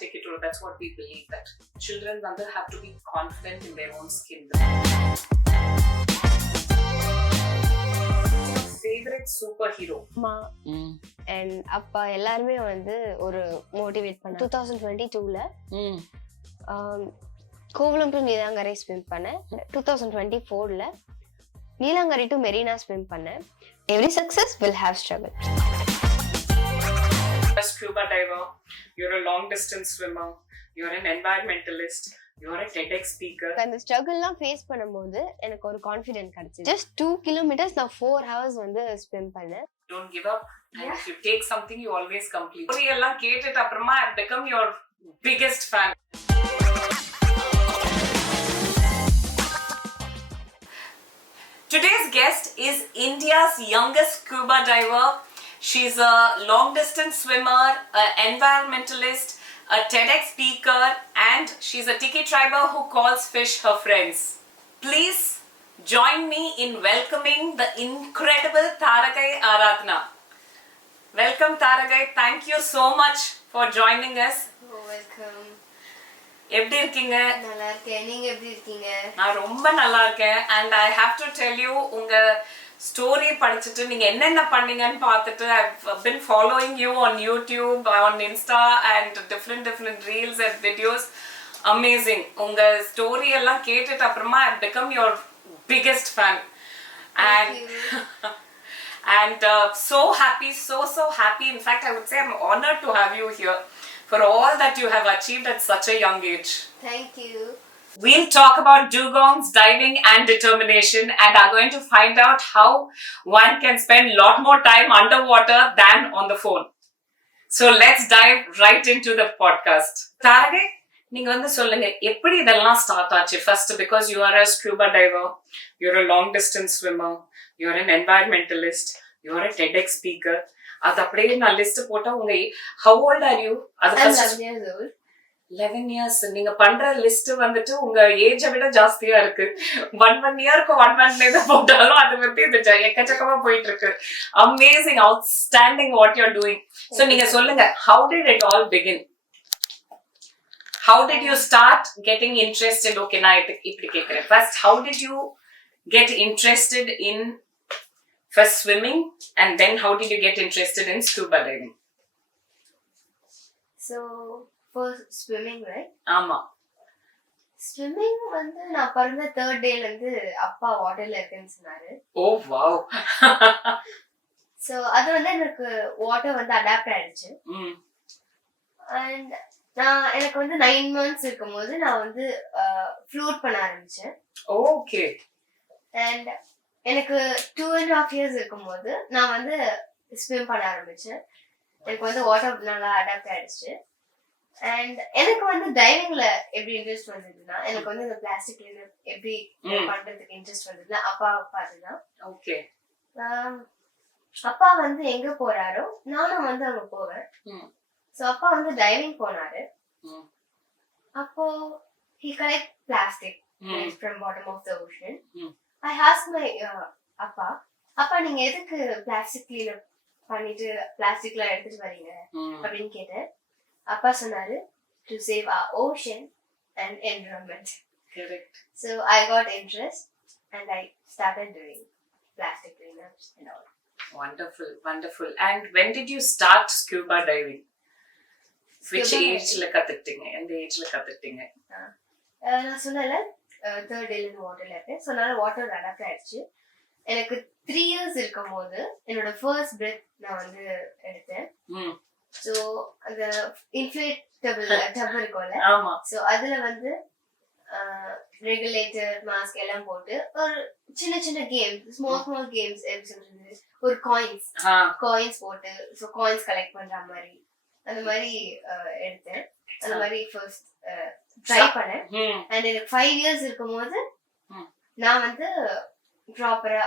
take it to, that's what we believe, that children have to be confident in their own skin. Favorite superhero? Ma and அப்பா எல்லாரும் வந்து ஒரு motivate பண்ண 2022ல Kovalam to Neelankarai swim பண்ணேன். 2024ல Neelankarai to Marina swim பண்ணேன். Every success will have struggle. A scuba diver, you're a long distance swimmer, you're an environmentalist, you're a TEDx speaker. அந்த ஸ்ட்ரகிள்லாம் face பண்ணும்போது எனக்கு ஒரு கான்ஃபிடென்ட் கிடைச்சது. Just 2 kilometers நான் 4 hours வந்து ஸ்விம் பண்ணேன். Don't give up. And if you take something, you always complete. Story எல்லாம் கேட்டுட்டு அப்புறமா I've become your biggest fan. Today's guest is India's youngest scuba diver. She's a long distance swimmer, an environmentalist, a TEDx speaker, and she's a tiki triber who calls fish her friends. Please join me in welcoming the incredible Thaaragai Aradhana. Welcome Thaaragai. Thank you so much for joining us. Oh, welcome. எப்படி இருக்கீங்க? நல்லா இருக்கேன். நீங்க எப்படி இருக்கீங்க? நான் ரொம்ப நல்லா இருக்கேன். And I have to tell you, உங்க ஸ்டோரி படிச்சுட்டு நீங்க என்னென்ன பண்ணீங்கன்னு பார்த்துட்டு I've been following you on YouTube, on Insta and different reels and videos. Amazing. உங்க ஸ்டோரி எல்லாம் கேட்டுட்டு அப்புறமா I've become your biggest fan. And so happy, so happy. In fact, I would say I'm honored to have you here for all that you have achieved at such a young age. Thank you. We'll talk about dugongs, diving and determination, and are going to find out how one can spend a lot more time underwater than on the phone. So let's dive right into the podcast. Thaaragai, நீங்க வந்து சொல்லுங்க எப்படி இதெல்லாம் start ஆச்சு? First, because you are a scuba diver, you're a long distance swimmer, you're an environmentalist, you're a TEDx speaker. அது அப்படியே நான் list போட்டா உங்க how old are you? I'm 11 years old. 11 years. நீங்க பண்ற லிஸ்ட் வந்துட்டு உங்க ஏஜை விட ஜாஸ்தியா இருக்கு. 1 இயருக்கு 1 month போட்டாலும் அது வந்து இது எக்கச்சக்கமா போயிட்டு இருக்கு. Amazing, outstanding what you're doing. So நீங்க சொல்லுங்க, how did it all begin? How did you start getting interested? Okay, நான் இப்படி கேக்குறேன். First, how did you get interested in first swimming, and then how did you get interested in scuba diving? So for swimming, right? ஆமா. Swimming வந்து நான் பிறந்த 3rd dayல இருந்து அப்பா வாட்டர்ல இருக்குன்னு சொன்னாரு. Oh wow. So அது வந்து எனக்கு வாட்டர் வந்து அடாப்ட் ஆயிடுச்சு. And எனக்கு வந்து 9 months இருக்கும்போது நான் வந்து ஃப்ளோட் பண்ண ஆரம்பிச்சேன். Okay. And எனக்கு 2.5 years இருக்கும்போது நான் வந்து ஸ்விம் பண்ண ஆரம்பிச்சேன். எனக்கு வந்து வாட்டர் நல்லா அடாப்ட் ஆயிடுச்சு. அண்ட் எனக்கு வந்து டைவிங்ல எப்படி இன்ட்ரெஸ்ட் வந்ததுன்னா, எனக்கு வந்து இந்த பிளாஸ்டிக் எப்படி பண்றதுக்கு இன்ட்ரெஸ்ட் வந்ததுன்னா அப்பா பார்த்துதான். ஓகே. அப்பா வந்து எங்க போறாரோ நானும் வந்து அங்க போவேன். சோ அப்பா வந்து டைவிங் போனாரு. அப்போ he collect plastic from bottom of the ocean. I asked my அப்பா நீங்க எதுக்கு பிளாஸ்டிக் கிளீன் பண்ணிட்டு பிளாஸ்டிக்ல எடுத்துட்டு வரீங்க அப்படின்னு கேட்டேன். அப்பா சொன்னாரு, to save our ocean and environment. Correct. So I got interest and I started doing plastic cleanups and all. Wonderful. And when did you start scuba diving? Which age la கத்துக்கிட்டீங்க? எந்த ஏஜ்ல கத்துக்கிட்டீங்க? நான் சொன்னல 3rd day ல வாட்டர்ல இருக்கேன். So நான் வாட்டர் அடாப்ட் ஆயிடுச்சு. எனக்கு 3 years இருக்கும்போது என்னோட ஃபர்ஸ்ட் பிரெத் நான் வந்து எடுத்தேன். சோ அந்த இன்ஃப்ளேட்டபிள் டப் இருக்கும்ல, சோ அதுல வந்து ரெகுலேட்டர் மாஸ்க் எல்லாம் போட்டு ஒரு சின்ன கேம்ஸ், ஸ்மால் கேம்ஸ், ஒரு காயின்ஸ் போட்டு சோ காயின்ஸ் கலெக்ட் பண்ற மாதிரி அந்த மாதிரி எடுத்தேன். அந்த மாதிரி ஃபர்ஸ்ட் ட்ரை பண்ணேன். அண்ட் எனக்கு 5 years இருக்கும்போது நான் வந்து ப்ராப்பரா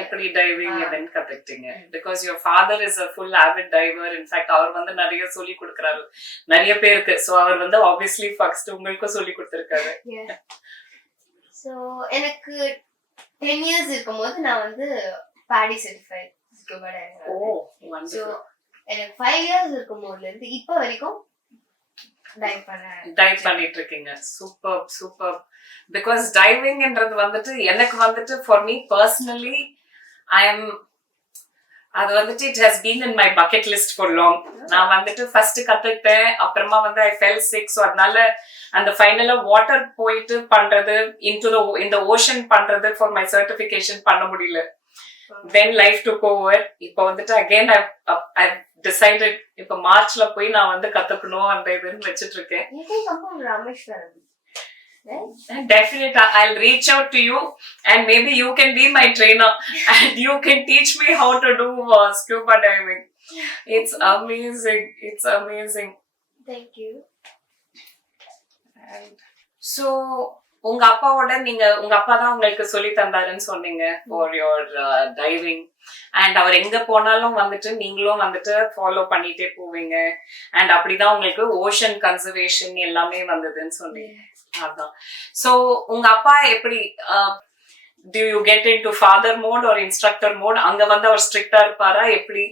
எப்படி டைவிங் event கத்துக்கிட்டீங்க? Because your father is a full avid diver. In fact, அவர் வந்து நிறைய சொல்லி கொடுக்கறாரு நிறைய பேருக்கு. சோ அவர் வந்து obviously first உங்களுக்கு சொல்லி கொடுத்திருக்காரு. சோ எனக்கு 10 years இருக்கும்போது நான் வந்து PADI certified scuba diver. Oh, wonderful. So எனக்கு 5 years இருக்கும்போதுல இருந்து இப்ப வரைக்கும் டைவ் பண்ணிட்டு இருக்கீங்க. Super super. பிகாஸ் டைவிங்ன்றது வந்துட்டு எனக்கு வந்துட்டு for me personally I am அது வந்துட்டு it has been in my bucket list for long. நான் வந்துட்டு ஃபர்ஸ்ட் கத்துக்கிட்டேன், அப்புறமா வந்து ஐ ஃபெல் சிக். ஸோ அதனால அந்த ஃபைனலா வாட்டர் போயிட்டு பண்றது இந்த ஓஷன் பண்றது ஃபார் மை சர்டிபிகேஷன் பண்ண முடியல. Than life took over. இப்போ வந்துட்டு அகைன் ஐ டிசைடட் இப்போ மார்ச்ல போய் நான் வந்து கத்துக்கணும் அந்த இதுன்னு வச்சிட்டு இருக்கேன். Definitely, I'll reach out to you and maybe you can be my trainer and you can teach me how to do scuba diving. It's amazing. It's amazing. Thank you. And so உங்க அப்பாவோட உங்க அப்பா தான் உங்களுக்கு சொல்லி தந்தாருன்னு சொன்னீங்க for your diving. And அவர் எங்க போனாலும் வந்துட்டு நீங்களும் வந்துட்டு ஃபாலோ பண்ணிட்டே போவீங்க. அண்ட் அப்படிதான் உங்களுக்கு ஓஷன் கன்சர்வேஷன் எல்லாமே வந்ததுன்னு சொன்னீங்க. அதான். சோ உங்க அப்பா எப்படி do you get into father mode or instructor mode? அங்க வந்து அவர் ஸ்ட்ரிக்ட்டா இருப்பாரா எப்படி?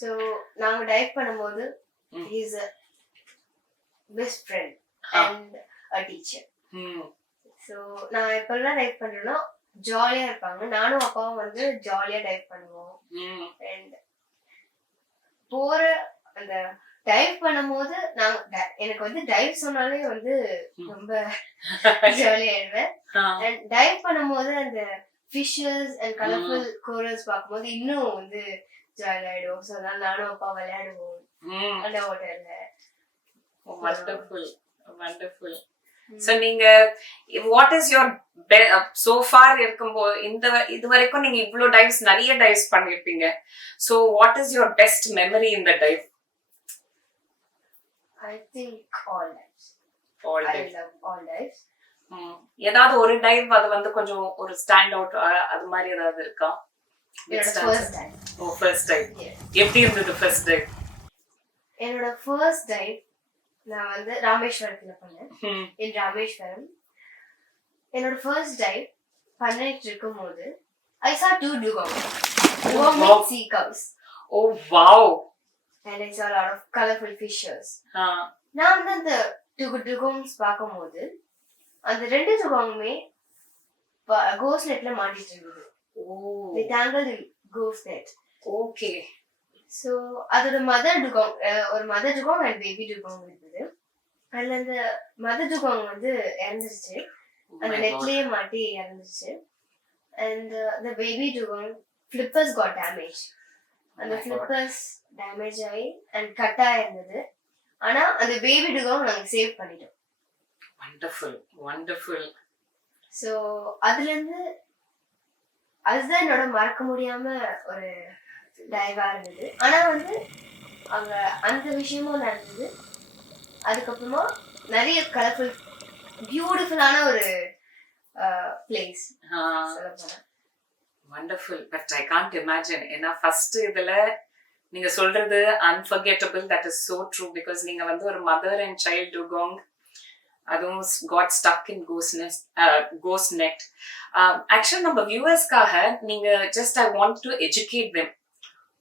சோ நாங்க டைவ் பண்ணும்போது he is a best friend and a teacher. So நான் எப்பெல்லாம் டைவ் பண்றேனோ ஜாலியா இருப்பாங்க. நானும் அப்பாவும் வந்து ஜாலியா டைவ் பண்ணுவோம். அண்ட் போற அந்த டைவ் பண்ணும்போது எனக்கு வந்து டைவ் சொன்னாலே வந்து ரொம்ப ஜாலியா இருவேன். அண்ட் டைவ் பண்ணும்போது அந்த ஃபிஷஸ் அண்ட் கலர்ஃபுல் கோரல்ஸ் பார்க்கும்போது இன்னும் வந்து ஜாலியா ஆயிடும். ஸோ அதனால நானும் அப்பா விளையாடுவோம் அந்த வாட்டர்ல. Wonderful wonderful. So நீங்க what is your so far இருக்கும்போது இது வரைக்கும் நீங்க இவ்ளோ டைவ்ஸ் நிறைய டைவ்ஸ் பண்ணிருப்பீங்க. So what is your best memory in the dive? I think all dives. I love all dives. ஏதாவது ஒரு டைவ் அது வந்து கொஞ்சம் ஒரு ஸ்டாண்ட் அவுட் அது மாதிரி ஏதாவது இருக்கா? First dive. Oh first dive. எப்படி இருந்தது ஃபர்ஸ்ட் டைவ்? என்னோட ஃபர்ஸ்ட் டைவ் நான் வந்து ராமேஸ்வரத்துல பண்ணேன். in ராமேஸ்வரம் என்னோட ஃபர்ஸ்ட் டைவ் பண்ணிட்டு இருக்கும்போது I saw two dugongs. Dugong means sea cows. Oh wow. And I saw a lot of colorful fishes. நான் வந்து அந்த dugongs பார்க்கும்போது அந்த ரெண்டு dugonguமே கோஸ் நெட்ல மாட்டிட்டு இருந்தது. They tangled in ghost net. Okay. So அதோட மதர் டுகாங் ஒரு mother dugong and baby dugong இருந்தது. அதுல அந்த மதர் டுகாங் வந்து இறந்துருச்சு. அந்த நெட்லயே மாட்டி இறந்துருச்சு. And the baby dugong flippers got damaged. அந்த flippers டேமேஜ் ஆகி அண்ட் கட்டா இருந்தது. ஆனா அந்த பேபி டுகாங் நாங்க சேவ் பண்ணிட்டோம். Wonderful wonderful. சோ அதுல இருந்து அதுதான் என்னோட மறக்க முடியாம ஒரு டைவா இருந்தது. ஆனா வந்து அங்க அந்த விஷயமும் நடந்தது. அதுக்கப்புறமா நிறைய கலர்ஃபுல் பியூட்டிஃபுல்லான ஒரு பிளேஸ் சொல்லப்போனா. Wonderful. But I can't imagine. ஏன்னா ஃபர்ஸ்ட் இதுல நீங்க சொல்றது unforgettable. That is so true. Because நீங்க வந்து ஒரு மதர் அண்ட் சைல்ட் டுகாங் அதுவும் got stuck in ghost net. Actually நம்ம வியூவர்ஸ்க்காக நீங்க just I want to educate them.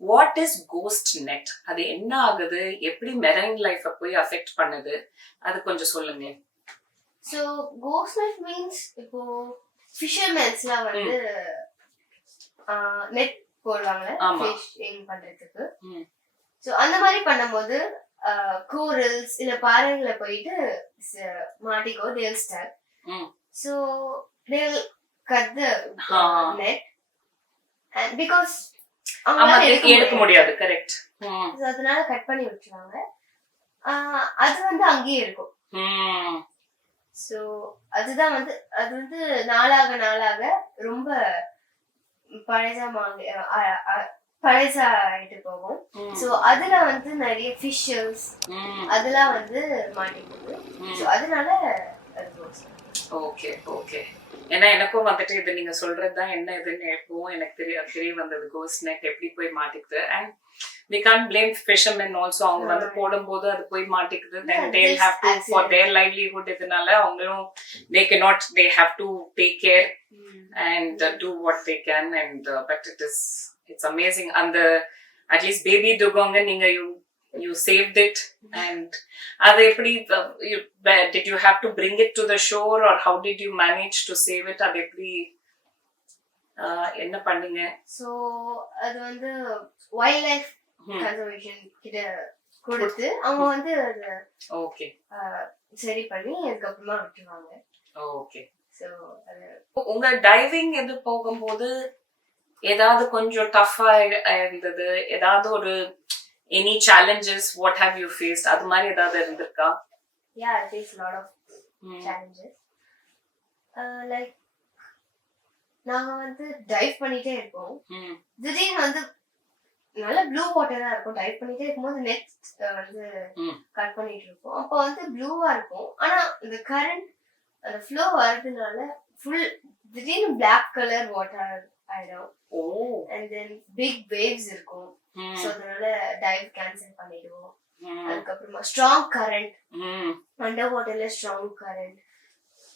What is ghost net? அது என்ன ஆகுது, எப்படி மெரைன் லைஃபை போய் அஃபெக்ட் பண்ணுது, அது கொஞ்சம் சொல்லுங்க. So ghost net means இப்போ ஃபிஷர்மேன்ஸ்லாம் வந்து நெட் போடுவாங்க ஃபிஷிங் பண்றதுக்கு. சோ அந்த மாதிரி பண்ணும்போது கோரல்ஸ் இல்ல பாறைகளை போயிட்டு மாட்டிக்கோ they'll stuck. So they'll cut the net and because அவங்களால எடுக்க முடியாது. கரெக்ட். அதனால கட் பண்ணி விட்டுருவாங்க. அது வந்து அங்கேயே இருக்கும். சோ அதுதான் வந்து அது வந்து நாளாக ரொம்ப பழசாயிட்டு போகும். சோ அதுல வந்து நிறைய ஃபிஷஸ் அதெல்லாம் வந்து மாட்டிக்குது. சோ அதனால ஓகே ஓகே. ஏன்னா எனக்கும் வந்துட்டு இது நீங்க சொல்றதுதான் என்ன இதுன்னு எப்பவும் எனக்கு தெரிய வந்தது. கோஸ்ட் நெட் எப்படி போய் மாட்டிக்குது. And we can't blame fishermen also. அவங்க வந்து போடும்போது அது போய் மாட்டிக்குது. then they'll have to for their livelihood இதனால அவங்களும் they have to take care and do what they can. And but it's amazing. And at least baby dugong நீங்க you saved it. And அது எப்படி did you have to bring it to the shore or how did you manage to save it? அது எப்படி என்ன பண்ணீங்க? So அது வந்து wild life conservation கிட்ட கொடுத்து அவங்க வந்து அது ஓகே சரி பண்ணி அதுக்கப்புறமா விட்டுருவாங்க. ஓகே. ஸோ அது உங்க டைவிங் எது போகும்போது ஏதாவது கொஞ்சம் டஃபா இருந்தது, ஏதாவது ஒரு any challenges what have you faced, அது மாதிரி ஏதாவது இருந்திருக்கா? Yeah, I face a lot of challenges. Like நாங்க வந்து டைவ் பண்ணிட்டே இருப்போம். திடீர்னு வந்து நல்ல ப்ளூ வாட்டரா இருக்கும். டைவ் பண்ணிட்டே இருக்கும்போது நெட் வந்து கட் பண்ணிட்டு இருப்போம். அப்போ வந்து ப்ளூவா இருக்கும். ஆனா இந்த கரண்ட் அந்த ஃப்ளோ வரதுனால ஃபுல் திடீர்னு பிளாக் கலர் வாட்டர் ஆயிடும். அண்ட் தென் பிக் வேவ்ஸ் இருக்கும். ஸோ அதனால டைவ் கேன்சல் பண்ணிடுவோம். அதுக்கப்புறமா ஸ்ட்ராங் கரண்ட், அண்டர் வாட்டர்ல strong current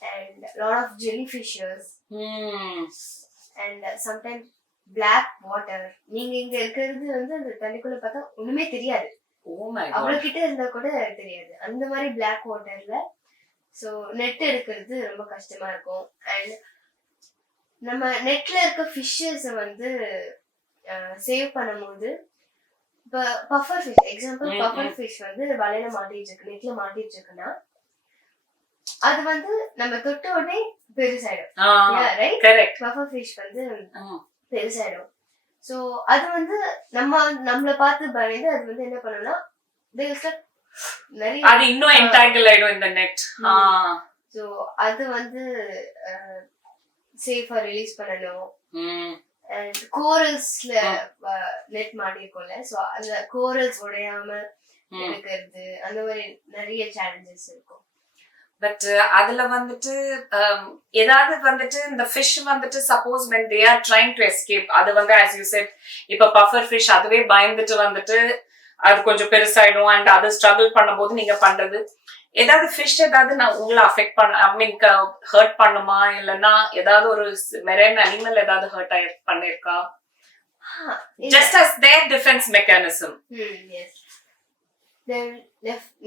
and lot of jellyfishes and sometimes black water. நீங்க இங்க இருக்கிறது வந்து அந்த தண்ணிக்குள்ள பார்த்தா ஒண்ணுமே தெரியாது. அவ்வளவு கிட்ட இருந்தா கூட தெரியாது. அந்த மாதிரி பிளாக் வாட்டர்ல ஸோ நெட் எடுக்கிறது ரொம்ப கஷ்டமா இருக்கும். அண்ட் நம்ம நெட்ல இருக்க ஃபிஷ்ஷஸ் வந்து சேவ் பண்ணும்போது இப்போ buffer fish example, buffer fish வந்து வலையில மாட்டிட்டு இருக்கு, நெட்ல மாட்டிட்டு இருக்குன்னா அது வந்து நம்ம தொட்ட உடனே பெருசாயிடும். பஃபர் ஃபிஷ் வந்து பெருசாயிடும். ஸோ அது வந்து நம்மள பார்த்து பயந்து அது வந்து என்ன பண்ணணும்னா நிறைய அது இன்னும் என்டாங்கிள் ஆயிடும் இந்த நெட். ஸோ அது வந்து சேஃபா ரிலீஸ் பண்ணணும். அண்ட் கோரல்ஸ்ல நெட் மாட்டிருக்கோம்ல, ஸோ அந்த கோரல்ஸ் உடையாம இருக்கிறது, அந்த மாதிரி நிறைய சேலஞ்சஸ் இருக்கும். பட் அதுல வந்துட்டு ஏதாவது வந்துட்டு இந்த ஃபிஷ் வந்துட்டு suppose when they are trying to escape, அது வந்து as you said இப்ப பஃபர் ஃபிஷ் அதுவே பயந்துட்டு வந்துட்டு அது கொஞ்சம் பெருசாயிடும் அண்ட் அது ஸ்ட்ரகிள் பண்ணும்போது நீங்க பண்றது ஏதாவது ஃபிஷ் ஏதாவது உங்களை அஃபெக்ட் பண்ண ஐ மீன் ஹர்ட் பண்ணுமா, இல்லைன்னா ஏதாவது ஒரு மெரைன் அனிமல் ஏதாவது ஹர்ட் பண்ணிருக்கா? Just as their defense mechanism. Yes. They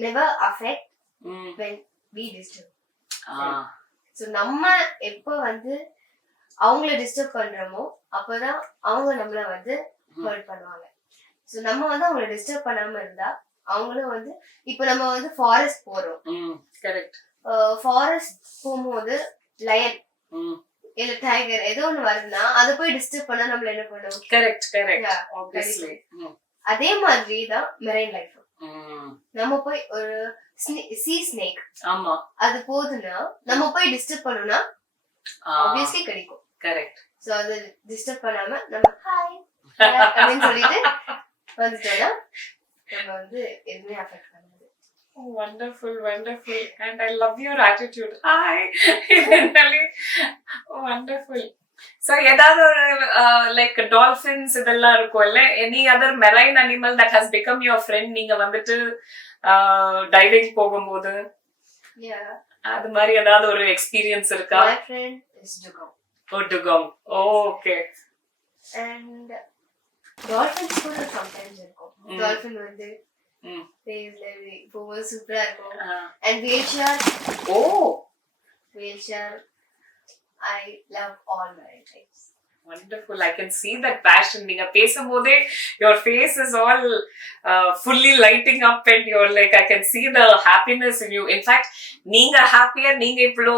never affect when we disturb. So நம்ம எப்போ வந்து அவங்கள டிஸ்டர்ப் பண்றோமோ அப்பதான் அவங்க நம்மள வந்து ஹர்ட் பண்ணுவாங்க. ஸோ நம்ம வந்து அவங்கள டிஸ்டர்ப் பண்ணாம இருந்தா அவங்களும் வந்து இப்போ நம்ம வந்து ஃபாரஸ்ட் போறோம். கரெக்ட். ஃபாரஸ்ட் போகும்போது லயன் இல்ல டைகர் ஏதோ ஒண்ணு வருதுன்னா அதை போய் டிஸ்டர்ப் பண்ணா நம்மள என்ன பண்ணுவோம்? Correct correct. அதே மாதிரி தான் மெரைன் லைஃப். நம்ம போய் ஒரு சீ ஸ்னேக் ஆமா அது போதுன்னா நம்ம போய் டிஸ்டர்ப் பண்ணோம்னா ஆப்வியஸ்லி கிடைக்கும். கரெக்ட். சோ அது டிஸ்டர்ப் பண்ணாம நம்ம ஹாய் அப்படின்னு சொல்லிட்டு வந்துட்டோம்னா நம்ம வந்து எதுவுமே அஃபெக்ட் பண்ணாது. Wonderful, wonderful. And I love your attitude. Hi. Really wonderful. So ஏதாவது ஒரு லைக் டால்ஃபின்ஸ் இதெல்லாம் இருக்கும்ல, any other marine animal that has become your friend நீங்க வந்துட்டு டைவிங் போகும்போது? அது மாதிரி ஏதாவது ஒரு எக்ஸ்பீரியன்ஸ் இருக்கா? My friend is dugong. Oh, dugong. Oh, okay. And dolphins கூட sometimes இருக்கும். Dolphin வந்து பேஸ்ல போகும்போது சூப்பரா இருக்கும். And whale shark. Oh. Whale shark. I love all marine types. Wonderful. I can see that passion. நீங்க பேசும்போதே your face is all fully lighting up and you're like I can see the happiness in you. In fact, நீங்க ஹாப்பியா நீங்க இவ்ளோ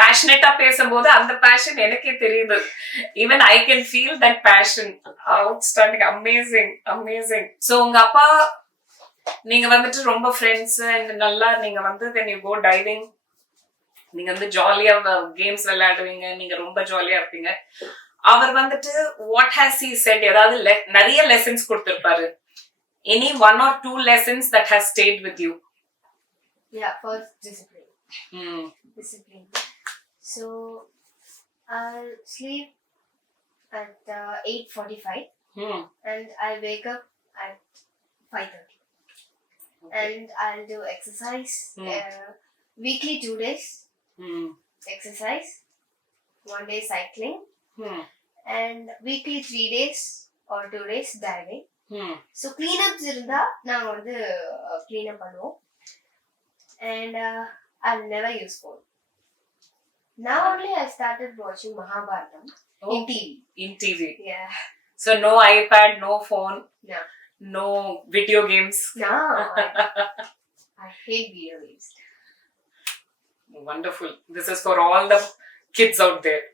passionate-ஆ பேசும்போது அந்த passion எனக்கே தெரியுது. Even I can feel that passion. Outstanding. Amazing. Amazing. So உங்க அப்பா நீங்க வந்துட்டு ரொம்ப ஃப்ரெண்ட்ஸ் and நல்லா நீங்க வந்து when you go diving நீங்க வந்து ஜாலியா கேம்ஸ் விளையாடுவீங்க, நீங்க ரொம்ப ஜாலியா இருப்பீங்க. அவர் வந்துட்டு வாட் ஹாஸ் ஹி செட், ஏதாவது நிறைய லெசன்ஸ் கொடுத்திருப்பாரு. Any one or two lessons that has stayed with you? First discipline. So I'll sleep at 8:45 and I'll wake up at 5:30. Okay. And I'll do exercise weekly 2 days. Exercise, 1 day cycling, and weekly 3 days or 2 days diving. So கிளீனப்ஸ் இருந்தா நாங்க வந்து cleanup பண்ணுவோம். And I'll never use phone. Now only I started watching Mahabharatam in TV. In TV. Yeah. So no iPad, no phone, No. no video games. No. I hate video games. Wonderful. This is for all the kids out there.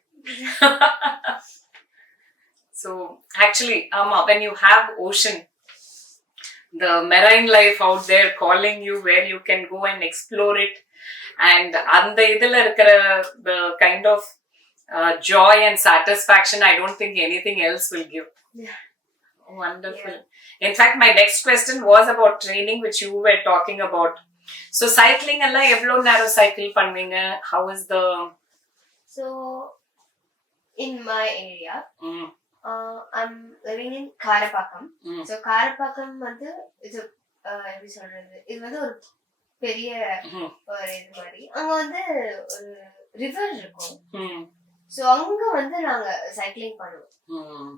So actually, when you have ocean, the marine life out there calling you, where you can go and explore it, and அந்த இதுல இருக்கிற the kind of joy and satisfaction, I don't think anything else will give. Yeah. Wonderful. In fact, my next question was about training, which you were talking about. So cycling alla evlo narrow cycle பண்ணுவீங்க? How is the... So in my area, I'm living in Thaaragai. So Thaaragai வந்து இது எப்படி சொல்றது, இது வந்து ஒரு பெரிய ஒரு இது மாதிரி. அங்க வந்து ஒரு ரிவர் இருக்கும். ஸோ அங்க வந்து நாங்க சைக்கிளிங் பண்ணுவோம்.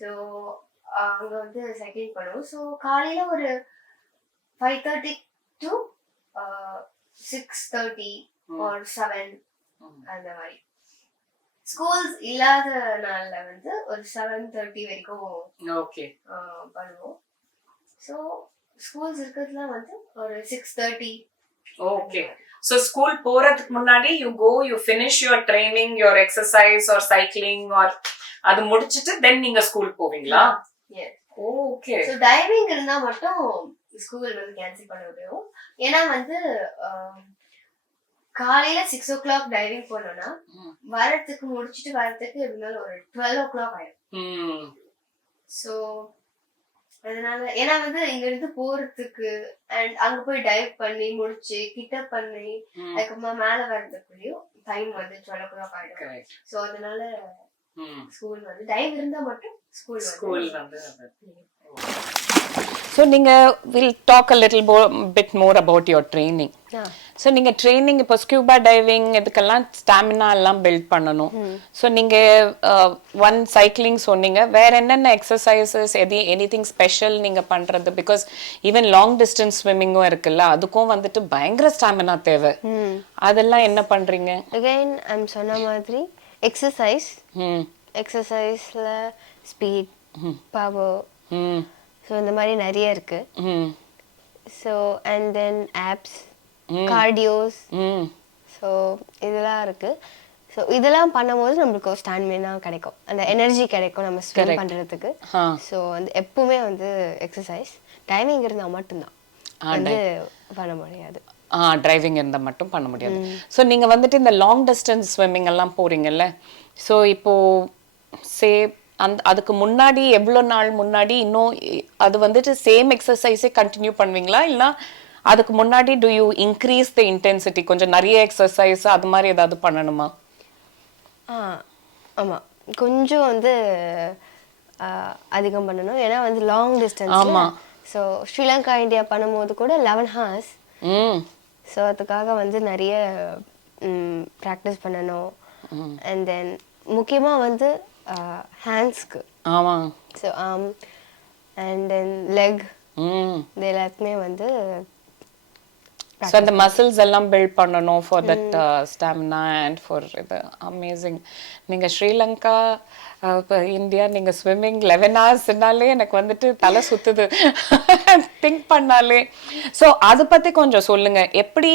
ஸோ அங்க வந்து சைக்கிளிங் பண்ணுவோம். ஸோ காலையில ஒரு 5:30 to 6:30 or 7 அந்த மாதிரி. ஸ்கூல்ஸ் இல்லாத நாள்ல வந்து ஒரு 7:30 வரைக்கும் பண்ணுவோம். ஸோ ஸ்கூல்ஸ் இருக்கிறதுல வந்து ஒரு 6:30. ஓகே. So school போறதுக்கு முன்னாடி you finish your training, your exercise or cycling or அது முடிச்சிட்டு then நீங்க ஸ்கூல் போவீங்களா? Yes. ஓகே. So டைவிங் இருந்தா மட்டும் ஸ்கூல் வந்து கேன்சல் பண்ண முடியும். ஏன்னா வந்து காலையில 6 o'clock டைவிங் போனோம்னா முடிச்சிட்டு வரதுக்கு இருந்தாலும் ஒரு 12 o'clock ஆயிடும். ஸோ அதனால ஏன்னா வந்து இங்க இருந்து போறதுக்கு அண்ட் அங்க போய் டைவ் பண்ணி முடிச்சு கிட்ட பண்ணி அதுக்கப்புறமா மேல வர்றதுக்குள்ளயும் டைம் வந்து 12 o'clock ஆயிடும். ஸோ அதனால ஸ்கூல் வந்து டைவ் இருந்தா மட்டும் ஸ்கூல் வந்து So நீங்க will talk a little bit more about your training. So நீங்க training இப்போ ஸ்கூபா டைவிங் இதுக்கெல்லாம் ஸ்டாமினா எல்லாம் பில்ட் பண்ணணும். ஸோ நீங்க ஒன் சைக்கிளிங் சொன்னீங்க, வேற என்னென்ன எக்ஸசைசஸ் எனிதிங் ஸ்பெஷல் நீங்க பண்றது? பிகாஸ் ஈவன் லாங் டிஸ்டன்ஸ் ஸ்விம்மிங்கும் இருக்குல்ல, அதுக்கும் வந்துட்டு பயங்கர ஸ்டாமினா தேவை. அதெல்லாம் என்ன பண்றீங்க? அகைன் ஐம் சொன்ன மாதிரி எக்ஸசைஸ்ல ஸ்பீட், பவர், ஸோ இந்த மாதிரி நிறைய இருக்கு. So and then apps, cardios, so இதெல்லாம் இருக்கு. ஸோ இதெல்லாம் பண்ணும்போது நம்மளுக்கு ஒரு ஸ்டாமினா கிடைக்கும், அந்த எனர்ஜி கிடைக்கும் நம்ம ஸ்விம் பண்ணுறதுக்கு. ஸோ வந்து எப்பவுமே வந்து எக்ஸசைஸ். டைவிங் இருந்தால் மட்டும்தான் வந்து பண்ண முடியாது. டிரைவிங் இருந்தால் மட்டும் பண்ண முடியாது. ஸோ நீங்கள் வந்துட்டு இந்த லாங் டிஸ்டன்ஸ் ஸ்விம்மிங் எல்லாம் போறீங்கல்ல, ஸோ இப்போ அதுக்கு முன்னாடி எவ்வளோ நாள் முன்னாடி இன்னும் அது வந்துட்டு சேம் எக்ஸசைஸே கண்டினியூ பண்ணுவீங்களா, இல்லைனா அதுக்கு முன்னாடி to you increase the intensity, கொஞ்சம் நிறைய எக்ஸசைஸ் அது மாதிரி ஏதாவது பண்ணணுமா? ஆமாம், கொஞ்சம் வந்து அதிகம் பண்ணணும். ஏன்னா வந்து லாங் டிஸ்டன்ஸ். ஆமாம். ஸோ ஸ்ரீலங்கா இந்தியா பண்ணும்போது கூட 11 hours. ஸோ அதுக்காக வந்து நிறைய ப்ராக்டிஸ் பண்ணணும். அண்ட் தென் முக்கியமாக வந்து ஹேண்ட்ஸ்க்கு. ஆமாம். ஸோ அண்ட் தென் லெக், இது எல்லாத்துக்குமே வந்து ஸோ அந்த மசில்ஸ் எல்லாம் பில்ட் பண்ணணும் for that stamina and for இது. அமேசிங். நீங்கள் ஸ்ரீலங்கா இப்போ இந்தியா நீங்கள் ஸ்விம்மிங் 11 hours எனக்கு வந்துட்டு தலை சுற்றுது திங்க் பண்ணாலே. ஸோ அதை பற்றி கொஞ்சம் சொல்லுங்கள், எப்படி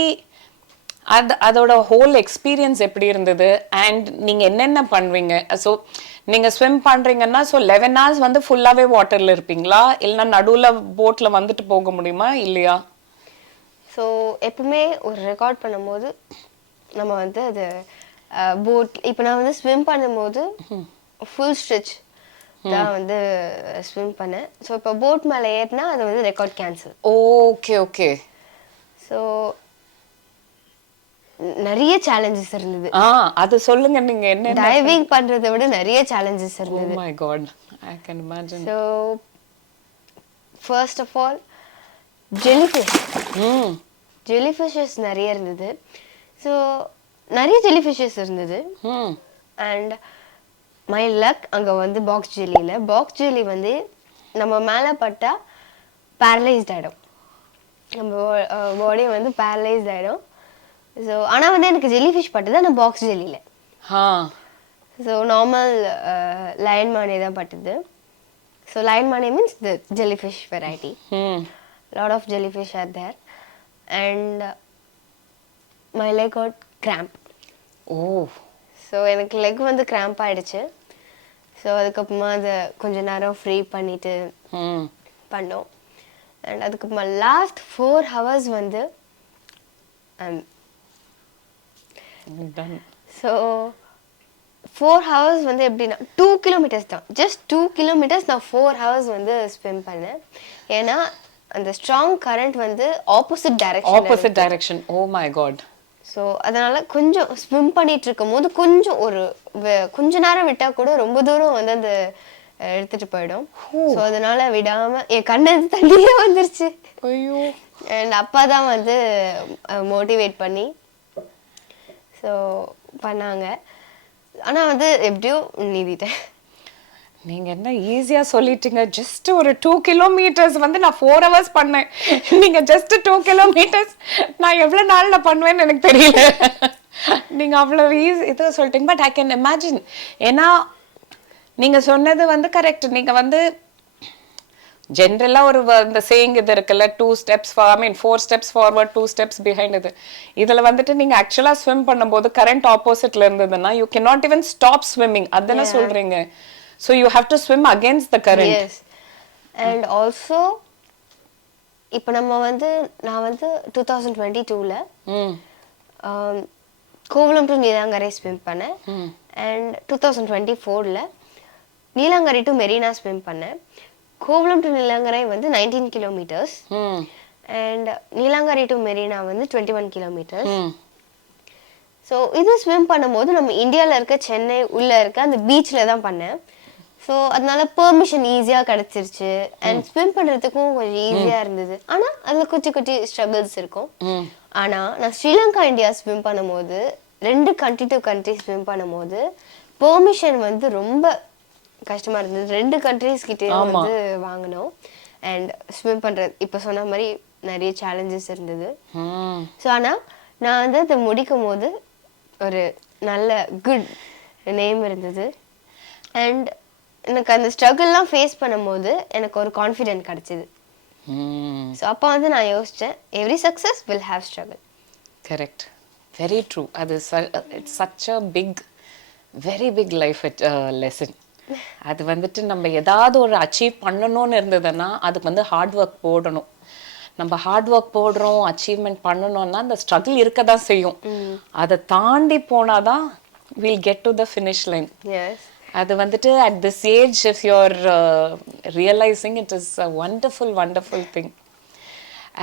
அதோட ஹோல் எக்ஸ்பீரியன்ஸ் எப்படி இருந்தது, அண்ட் நீங்கள் என்னென்ன பண்ணுவீங்க? ஸோ நீங்கள் ஸ்விம் பண்ணுறீங்கன்னா ஸோ 11 hours வந்து ஃபுல்லாகவே வாட்டரில் இருப்பீங்களா, இல்லைன்னா நடுவில் போட்டில் வந்துட்டு போக முடியுமா இல்லையா? ஸோ எப்பவுமே ஒரு ரெக்கார்ட் பண்ணும்போது நம்ம வந்து அது போட், இப்போ நான் வந்து ஸ்விம் பண்ணும்போது ஃபுல் ஸ்ட்ரெச் தான் வந்து ஸ்விம் பண்ணேன். ஸோ இப்போ போட் மேலே ஏறினா அது வந்து record cancel. Okay okay. So நிறைய சேலஞ்சஸ் இருந்தது. அது சொல்லுங்க, நீங்க என்ன டைவிங் பண்றதை விட நிறைய சேலஞ்சஸ் இருந்தது. Oh my god, I can imagine. So first of all jellyfishes நிறைய இருந்தது. ஸோ நிறைய jellyfishes இருந்தது. அண்ட் மை லக் அங்கே வந்து பாக்ஸ் ஜெல்லியில் பாக்ஸ் ஜெல்லி வந்து நம்ம மேலே பட்டா பேரலைஸ்ட் ஆகிடும், நம்ம பாடி வந்து பேரலைஸ்ட் ஆகிடும். ஸோ ஆனால் வந்து எனக்கு ஜெல்லி ஃபிஷ் பட்டது, ஆனால் பாக்ஸ் ஜெல்லியில். ஸோ நார்மல் லயன் மானே தான் பட்டது. So lion mane means the jelly fish variety. Lot of jelly fish are there. And my leg got cramp. So எனக்கு லெக் வந்து கிராம்ப் ஆகிடுச்சு. ஸோ அதுக்கப்புறமா அதை கொஞ்ச நேரம் ஃப்ரீ பண்ணிவிட்டு பண்ணோம். அண்ட் அதுக்கப்புறமா லாஸ்ட் 4 hours வந்து ஸோ 4 hours வந்து எப்படின்னா 2 kilometers தான், ஜஸ்ட் 2 kilometers நான் 4 hours வந்து ஸ்விம் பண்ணேன். ஏன்னா அந்த ஸ்ட்ராங் கரண்ட் வந்து opposite direction. Oh my God. So அதனால கொஞ்சம் ஸ்விம் பண்ணிட்டு இருக்கும் போது கொஞ்சம் கொஞ்ச நேரம் விட்டா கூட ரொம்ப தூரம் வந்து அந்த எடுத்துட்டு போயிடும். ஸோ அதனால விடாம என் கண்ணு தண்ணியே வந்துருச்சு. ஐயோ. அண்ட் அப்பா தான் வந்து மோட்டிவேட் பண்ணி ஸோ பண்ணாங்க. ஆனால் வந்து எப்படியோ நீதிட்டேன். நீங்க என்ன ஈஸியா சொல்லிட்டீங்க. ஜஸ்ட் ஒரு 2 kilometers வந்து நான் 4 hours பண்ணேன். நீங்க ஜஸ்ட் 2 kilometers நான் எவ்வளவு நாள்ல பண்ணுவேன்னு எனக்கு தெரியல. நீங்க அவ்வளவு ஈஸி இதை சொல்லிட்டீங்க. But I can imagine. ஏன்னா நீங்க சொன்னது வந்து கரெக்ட். நீங்க வந்து ஜென்ரலா ஒரு இந்த சேயிங் இது இருக்குல்ல, 2 steps 4 steps forward 2 steps behind. இதுல வந்துட்டு நீங்க ஆக்சுவலா ஸ்விம் பண்ணும்போது கரண்ட் ஆப்போசிட்ல இருந்ததுன்னா you can not even stop swimming. அதானே சொல்றீங்க. So you have to swim against the current. Yes. And also இப்போ நம்ம வந்து நான் வந்து 2022ல கோவளம் டு நீலாங்கரை ஸ்விம் பண்ணேன். அண்ட் 2024ல நீலாங்கரை டு மெரினா ஸ்விம் பண்ணேன். கோவளம் டு நீலாங்கரை வந்து 19 kilometers. And Neelankarai to Marina வந்து 21 kilometers. ஸோ இது ஸ்விம் பண்ணும்போது நம்ம இந்தியாவில் இருக்க சென்னை உள்ளே இருக்க அந்த பீச்சில் தான் பண்ணேன். ஸோ அதனால பெர்மிஷன் ஈஸியாக கிடச்சிருச்சு. அண்ட் ஸ்விம் பண்ணுறதுக்கும் கொஞ்சம் ஈஸியாக இருந்தது. ஆனால் அதில் குட்டி குட்டி ஸ்ட்ரகிள்ஸ் இருக்கும். ஆனால் நான் ஸ்ரீலங்கா இந்தியா ஸ்விம் பண்ணும்போது 2 country to country ஸ்விம் பண்ணும்போது பெர்மிஷன் வந்து ரொம்ப கஷ்டமாக இருந்தது. 2 countries கிட்டே வந்து வாங்கினோம். அண்ட் ஸ்விம் பண்ணுறது இப்போ சொன்ன மாதிரி நிறைய சேலஞ்சஸ் இருந்தது. ஸோ ஆனால் நான் வந்து அதை முடிக்கும் போது ஒரு நல்ல குட் நேம் இருந்தது. அண்ட் எனக்கு அந்த ஸ்ட்ரகிள்லாம் ஃபேஸ் பண்ணும்போது எனக்கு ஒரு கான்ஃபிடென்ட் கிடச்சிது. ஸோ அப்போ வந்து நான் யோசித்தேன், every success will have struggle. Correct, very true. அது it's such a big, very big life lesson. அது வந்துட்டு நம்ம ஏதாவது ஒரு அச்சீவ் பண்ணணும்னு இருந்ததுன்னா அதுக்கு வந்து ஹார்ட் ஒர்க் போடணும். நம்ம ஹார்ட் ஒர்க் போடுறோம், அச்சீவ்மெண்ட் பண்ணணும்னா அந்த ஸ்ட்ரகிள் இருக்க தான் செய்யும். அதை தாண்டி போனாதான் will get to the finish line. அது வந்துட்டு at this age if you're realizing it is a wonderful thing.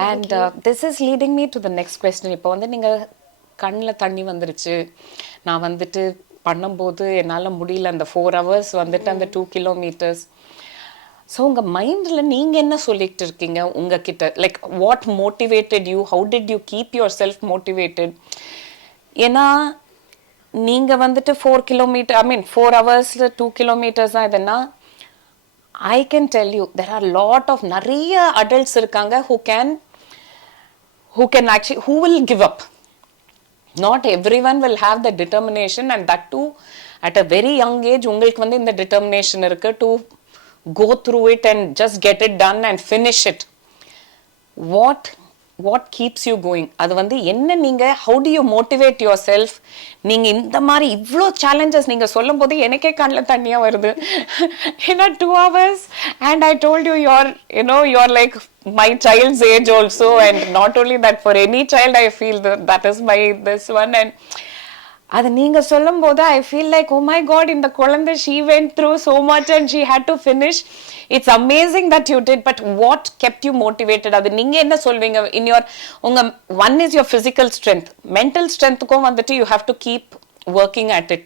And this is leading me to the next question. இப்போ வந்து நீங்க கண்ணுல தண்ணி வந்துருச்சு, நான் வந்துட்டு பண்ணும்போது என்னால முடியல அந்த 4 hours வந்துட்டு அந்த 2 kilometers. ஸோ உங்க மைண்ட்ல நீங்க என்ன சொல்லிட்டு இருக்கீங்க உங்ககிட்ட? Like what motivated you? How did you keep your self motivated? ஏன்னா நீங்க வந்துட்டு 4 kilometer 4 hours 2 kilometers தான் இதுன்னா I can tell you there are lot of நிறைய adults இருக்காங்க who can actually who will give up. Not everyone will have the determination, and that too at a very young age. உங்களுக்கு வந்து இந்த determination இருக்கு to go through it and just get it done and finish it. What keeps you going? அது வந்து என்ன நீங்க how do you motivate yourself? நீங்க இந்த மாதிரி இவ்ளோ challenges நீங்க சொல்லும்போது எனக்கே கண்ணுல தண்ணியா வருது. ஏன்னா 2 hours and I told you you're like my child's age also, and not only that, for any child I feel that is my this one. And அது நீங்க சொல்லும்போது I feel like oh my god, இந்த குழந்தை she went through so much and she had to finish. It's amazing that you did, but what kept you motivated? அது நீங்க என்ன சொல்வீங்க? in your உங்க one is your physical strength, mental strength க்கும் வந்துட்டு you have to keep working at it.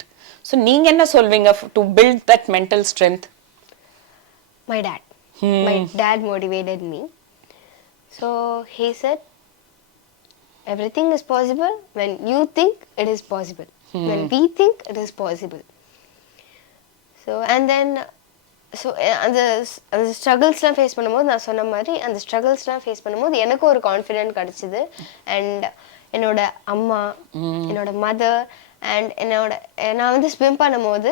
So நீங்க என்ன சொல்வீங்க to build that mental strength? My dad motivated me. So he said everything is possible when you think it is possible. When we think it is possible. So and then so அந்த அந்த ஸ்ட்ரகிள்ஸ்லாம் face பண்ணும்போது நான் சொன்ன மாதிரி அந்த ஸ்ட்ரகிள்ஸ்லாம் face பண்ணும்போது எனக்கு ஒரு கான்ஃபிடென்ட் கிடச்சிது. அண்ட் என்னோட அம்மா, என்னோட மதர் அண்ட் நான் வந்து ஸ்விம் பண்ணும்போது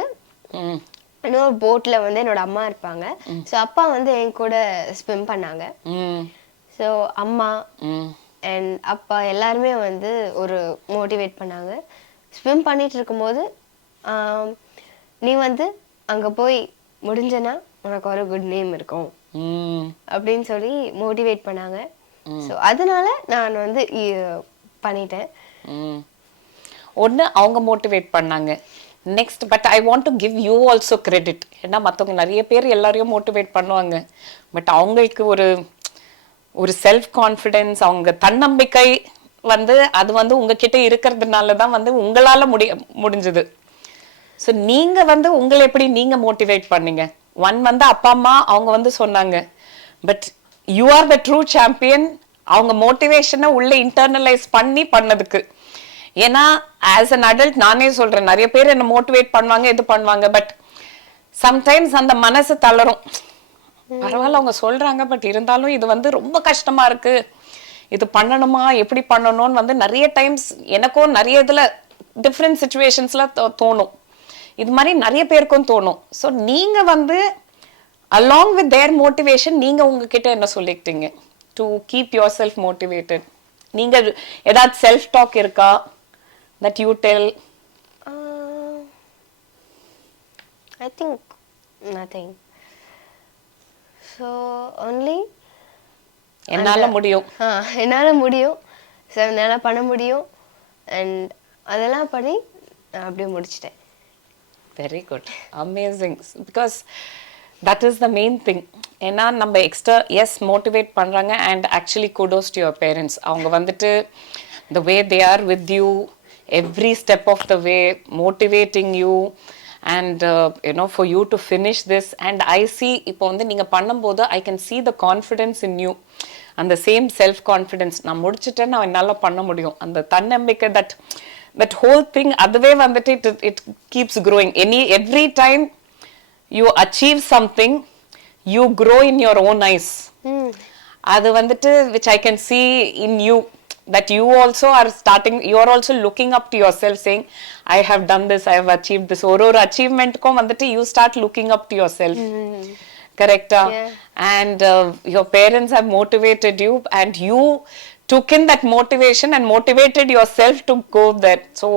இன்னொரு போட்டில் வந்து என்னோட அம்மா இருப்பாங்க. ஸோ அப்பா வந்து என் கூட ஸ்விம் பண்ணாங்க. ஸோ அம்மா அண்ட் அப்பா எல்லாருமே வந்து ஒரு மோட்டிவேட் பண்ணாங்க. ஸ்விம் பண்ணிட்டு இருக்கும்போது நீ வந்து அங்கே போய் முடிஞ்சனா உனக்கு ஒரு குட் நேம் இருக்கும் அப்படின்னு சொல்லி மோட்டிவேட் பண்ணாங்க. ஸோ அதனால நான் வந்து பண்ணிட்டேன். ஒன்று அவங்க மோட்டிவேட் பண்ணாங்க. Next but I want to give you also credit. ஏன்னா மற்றவங்க நிறைய பேர் எல்லாரையும் மோட்டிவேட் பண்ணுவாங்க. பட் அவங்களுக்கு ஒரு ஒரு செல்ஃப் கான்ஃபிடென்ஸ், அவங்க தன்னம்பிக்கை வந்து அது வந்து உங்ககிட்ட இருக்கிறதுனால தான் வந்து உங்களால் முடிஞ்சது. ஸோ நீங்கள் வந்து உங்களை எப்படி நீங்கள் மோட்டிவேட் பண்ணீங்க? வந்து அப்பா அம்மா அவங்க வந்து சொன்னாங்க. But you are the true champion. அவங்க மோட்டிவேஷனை உள்ள இன்டர்னலைஸ் பண்ணதுக்கு. ஏன்னா ஆஸ் அன் அடல்ட் நானே சொல்றேன், நிறைய பேர் என்ன மோட்டிவேட் பண்ணுவாங்க, இது பண்ணுவாங்க. பட் சம்டைம்ஸ் அந்த மனசு தளரும். பரவாயில்ல அவங்க சொல்றாங்க, பட் இருந்தாலும் இது வந்து ரொம்ப கஷ்டமா இருக்கு, இது பண்ணணுமா, எப்படி பண்ணணும்னு வந்து நிறைய டைம்ஸ் எனக்கும் நிறைய இதுல டிஃப்ரெண்ட் சிச்சுவேஷன்ஸ்ல தோணும். இது மாதிரி நிறைய பேருக்கும் தோணும். ஸோ நீங்க வந்து அலாங் வித் தேர் மோட்டிவேஷன் நீங்க உங்ககிட்ட என்ன சொல்லிக்கிட்டீங்க to keep yourself motivated? நீங்க ஏதாவது செல்ஃப் டாக் இருக்கா that you tell? I think nothing. So only என்னால முடியும், என்னால முடியும், ஸோ என்னால் பண்ண முடியும் அண்ட் அதெல்லாம் பண்ணி நான் அப்படியே முடிச்சிட்டேன். Very good, amazing. Because that is the main thing. ஏன்னா நம்ம எக்ஸ்ட்ரா எஸ் மோட்டிவேட் பண்ணுறாங்க and actually kudos to your parents. அவங்க வந்துட்டு the way they are with you every step of the way, motivating you and you know, for you to finish this. And I see இப்போ வந்து நீங்க பண்ணும்போது I can see the confidence in you, அந்த same self confidence. நான் முடிச்சுட்டேன், நான் என்னால் பண்ண முடியும், அந்த தன்னம்பிக்கை, that whole thing, அதுவே வந்துட்டு it keeps growing. Every time you achieve something, you grow in your own eyes. அது வந்துட்டு which I can see in you, that you also are starting, you are also looking up to yourself saying I have done this, I have achieved this. ஒரு achievement kom vandu you start looking up to yourself. Correct? Yeah. And your parents have motivated you and you took in that motivation and motivated yourself to go there. So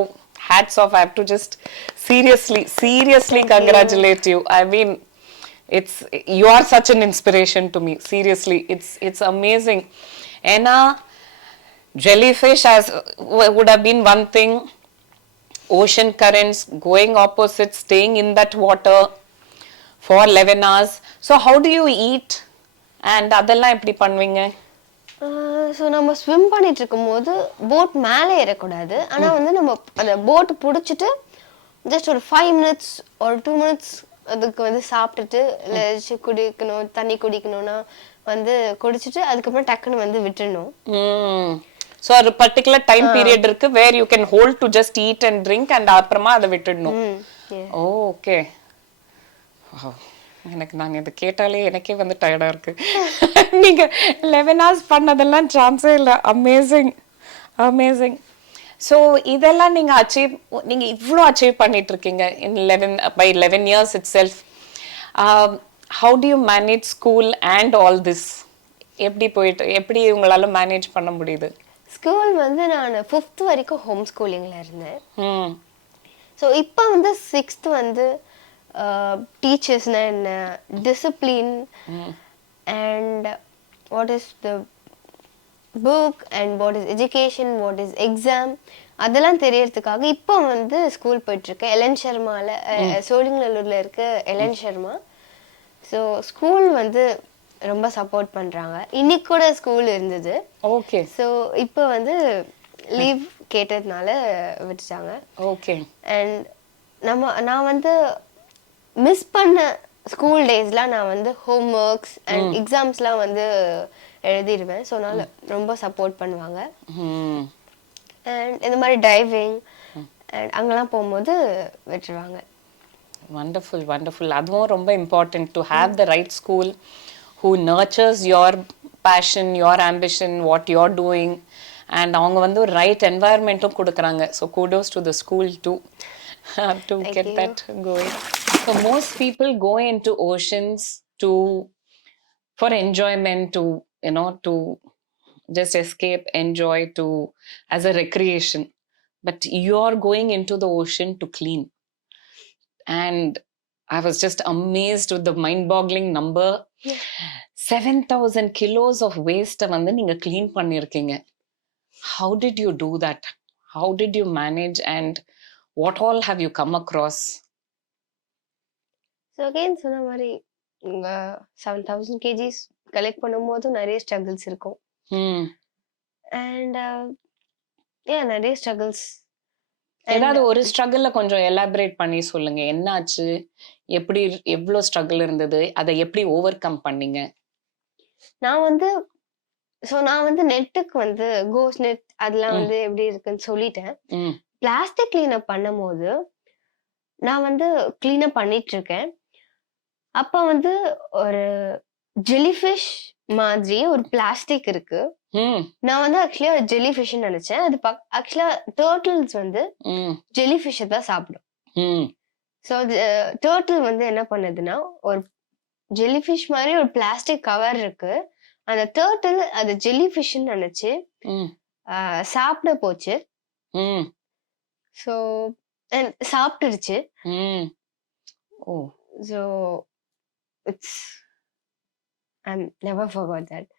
hats off. I have to just seriously congratulate you. I mean, you are such an inspiration to me. Seriously, it's amazing. Ena jellyfish would have been one thing, ocean currents, going opposite, staying in that water for 11 hours. So how do you eat and அதெல்லாம் எப்படி பண்ணுவீங்க? So நம்ம swim பண்ணிட்டு இருக்கும்போது boat மேலே ஏறக்கூடாது. ஆனால் வந்து நம்ம அந்த போட் பிடிச்சிட்டு ஜஸ்ட் ஒரு 5 minutes ஒரு 2 minutes அதுக்கு வந்து சாப்பிட்டுட்டு இல்லை குடிக்கணும், தண்ணி குடிக்கணும்னா வந்து குடிச்சிட்டு அதுக்கப்புறம் டக்குன்னு வந்து விட்டுடணும். So a particular time period இருக்கு where you can hold to just eat and drink and அப்புறமா அதை விட்டுடணும். ஓகே. எனக்கு நான் இதை கேட்டாலே எனக்கே வந்து டயர்டா இருக்கு. நீங்க 11 hours பண்ணதெல்லாம் சான்ஸே இல்லை. அமேசிங். ஸோ இதெல்லாம் நீங்க இவ்வளோ அச்சீவ் பண்ணிட்டு இருக்கீங்க by 11 years itself. How do you manage school and all this? எப்படி உங்களால மேனேஜ் பண்ண முடியுது? ஸ்கூல் வந்து நான் 5th வரைக்கும் ஹோம் ஸ்கூலிங்கில் இருந்தேன். ஸோ இப்போ வந்து 6th வந்து டீச்சர்ஸ்னா என்ன, discipline and what is the book and what is education, what is exam, அதெல்லாம் தெரியறதுக்காக இப்போ வந்து ஸ்கூல் போயிட்டுருக்கேன். எல்என் ஷர்மாவில், சோழிங்கநல்லூரில் இருக்க எல்என் ஷர்மா. ஸோ ஸ்கூல் வந்து ரொம்ப சப்போர்ட் பண்றாங்க. இன்னைக்கு கூட ஸ்கூல் இருந்தது. ஓகே. ஸோ இப்போ வந்து லீவ் கேட்டதுனால விட்டுட்டாங்க. ஓகே. அண்ட் நான் வந்து மிஸ் பண்ண ஸ்கூல் டேஸ்லாம் நான் வந்து ஹோம் ஒர்க்ஸ் அண்ட் எக்ஸாம்ஸ்லாம் வந்து எழுதிடுவேன். ஸோ அதனால ரொம்ப சப்போர்ட் பண்ணுவாங்க. அண்ட் இந்த மாதிரி டைவிங் அண்ட் அங்கெல்லாம் போகும்போது விட்டுருவாங்க. Wonderful, wonderful. அதுவும் ரொம்ப important to have the right school who nurtures your passion, your ambition, what you're doing. And அவங்க வந்து ஒரு right environmentum கொடுக்குறாங்க. So kudos to the school too to Thank get you. that going. So most people go into oceans to for enjoyment, to to just escape, enjoy, to as a recreation. But you're going into the ocean to clean. And I was just amazed with the mind-boggling number. 7,000 kilos of waste வந்து நீங்க clean பண்ணிருக்கீங்க. How did you do that? How did you manage, and what all have you come across? So again சொன்ன மாதிரி 7,000 kgs collect பண்ணும்போது நிறைய struggles இருக்கும். And ஏன் நிறைய ஸ்ட்ரகிள்ஸ். ஏதாவது ஒரு ஸ்ட்ரகிள்ல கொஞ்சம் எலாபரேட் பண்ணி சொல்லுங்க. என்னாச்சு, எப்படி, எவ்வளோ ஸ்ட்ரகிள் இருந்தது, அதை எப்படி ஓவர் கம் பண்ணீங்க? நான் வந்து நெட்டுக்கு வந்து கோஸ் நெட் அதெல்லாம் வந்து எப்படி இருக்குன்னு சொல்லிட்டேன். பிளாஸ்டிக் கிளீனப் பண்ணும் போது நான் வந்து கிளீனப் பண்ணிட்டு இருக்கேன். அப்ப வந்து ஒரு ஜெலிஃபிஷ் மாதிரி ஒரு பிளாஸ்டிக் இருக்கு. நான் வந்து ஆக்சுவலி ஒரு ஜெலிஃபிஷ் நினைச்சேன். அது ஆக்சுவலா டர்ட்டில்ஸ் வந்து ஜெலிஃபிஷ் தான் சாப்பிடும். ஸோ டர்ட்டில் வந்து என்ன பண்ணுதுன்னா, ஒரு ஜெலிஃபிஷ் மாதிரி ஒரு பிளாஸ்டிக் கவர் இருக்கு. அந்த டர்ட்டில் அது ஜெலிஃபிஷ் நினைச்சு சாப்பிட போச்சு. ஸோ சாப்பிட்டுருச்சு. So it's I never forgot that.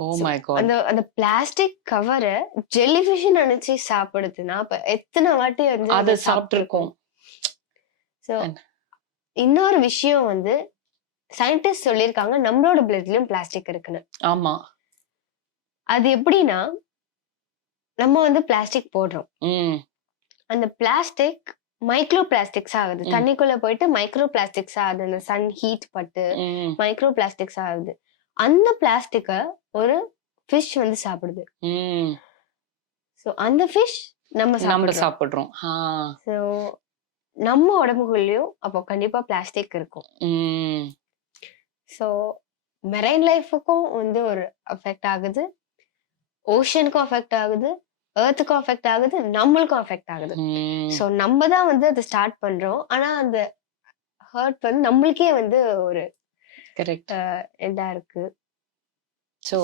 Oh my God. அந்த பிளாஸ்டிக் கவரை ஜெல்லிஃபிஷ் நினைச்சு சாப்பிடுதுன்னா அப்ப எத்தனை வாட்டி வந்து அதை சாப்பிட்டுருக்கோம். ஸோ இன்னொரு விஷயம் வந்து சயின்டிஸ்ட் சொல்லியிருக்காங்க, நம்மளோட பிளட்லயும் பிளாஸ்டிக் இருக்குன்னு. ஆமா. அது எப்படின்னா, நம்ம வந்து பிளாஸ்டிக் போடுறோம். அந்த பிளாஸ்டிக் மைக்ரோ பிளாஸ்டிக்ஸ் ஆகுது. தண்ணிக்குள்ள போயிட்டு மைக்ரோ பிளாஸ்டிக்ஸ் ஆகுது. அந்த சன் ஹீட் பட்டு மைக்ரோ பிளாஸ்டிக்ஸ் ஆகுது. அந்த பிளாஸ்டிக்க ஒரு ஃபிஷ் வந்து சாப்பிடுது. சோ அந்த ஃபிஷ் நம்ம சாப்பிடுறோம். சோ நம்ம உடம்புக்குள்ளயும் அப்போ கண்டிப்பா பிளாஸ்டிக் இருக்கும். சோ மெரைன் லைஃபுக்கும் வந்து ஒரு அஃபெக்ட் ஆகுது, ஓஷனுக்கும் அஃபெக்ட் ஆகுது, எர்த்துக்கும் அஃபெக்ட் ஆகுது, நம்மளுக்கும் அஃபெக்ட் ஆகுது. சோ நம்ம தான் வந்து அதை ஸ்டார்ட் பண்றோம். ஆனா அந்த ஹர்ட் வந்து நம்மளுக்கே வந்து ஒரு கரெக்ட் இதா இருக்கு. ஸோ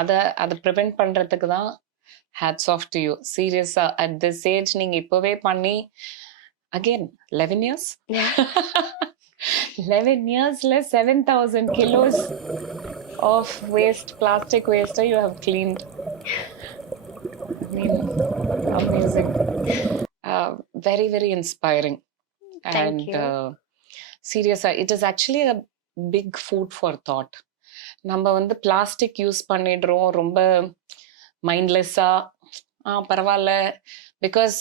அதை ப்ரிவென்ட் பண்றதுக்கு தான் ஹேட்ஸ் ஆஃப் டு யூ. சீரியஸா அட் திஸ் ஏஜ் நீங்க இப்பவே பண்ணி again 11 years 11 yearsல 7,000 kilos of waste, plastic waste you have cleaned. I mean, amazing. Very, very inspiring. Thank you. Seriously, it is actually a big food for thought. நம்ம வந்து plastic use பண்ணிடுறோம் ரொம்ப மைண்ட்லெஸ்ஸா. பரவாயில்ல, because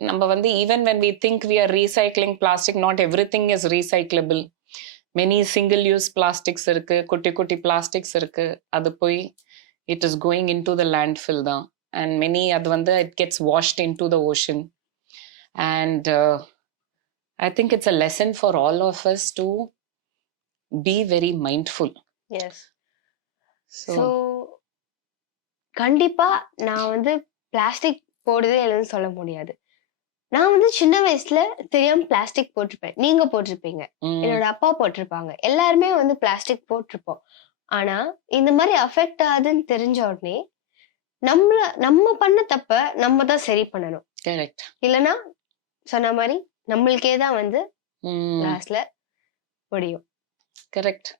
நம்ம வந்து even when we think we are recycling plastic, not everything is recyclable. Many single use plastics இருக்கு, குட்டி குட்டி பிளாஸ்டிக்ஸ் இருக்கு. அது போய் it is going into the landfill தான். அண்ட் மெனி அது வந்து it gets washed into the ocean. And I think it's a lesson for all of us to be very mindful. Yes. So கண்டிப்பா நான் வந்து plastic போடுதே இல்லைன்னு சொல்ல முடியாது. நான் வந்து சின்ன வயசுல தெரியாம பிளாஸ்டிக் போட்டிருப்பேன், நீங்க போட்டிருப்பீங்க, என்னோட அப்பா போட்டிருப்பாங்க, எல்லாருமே வந்து பிளாஸ்டிக் போட்டிருப்போம். ஆனா இந்த மாதிரி அஃபெக்ட் ஆகுதுன்னு தெரிஞ்ச உடனே நம்ம பண்ண தப்ப நம்ம தான் சரி பண்ணணும். கரெக்ட். இல்லைன்னா சொன்ன மாதிரி நம்மளுக்கே தான் வந்து லாஸ்ட்ல முடியும். கரெக்ட்.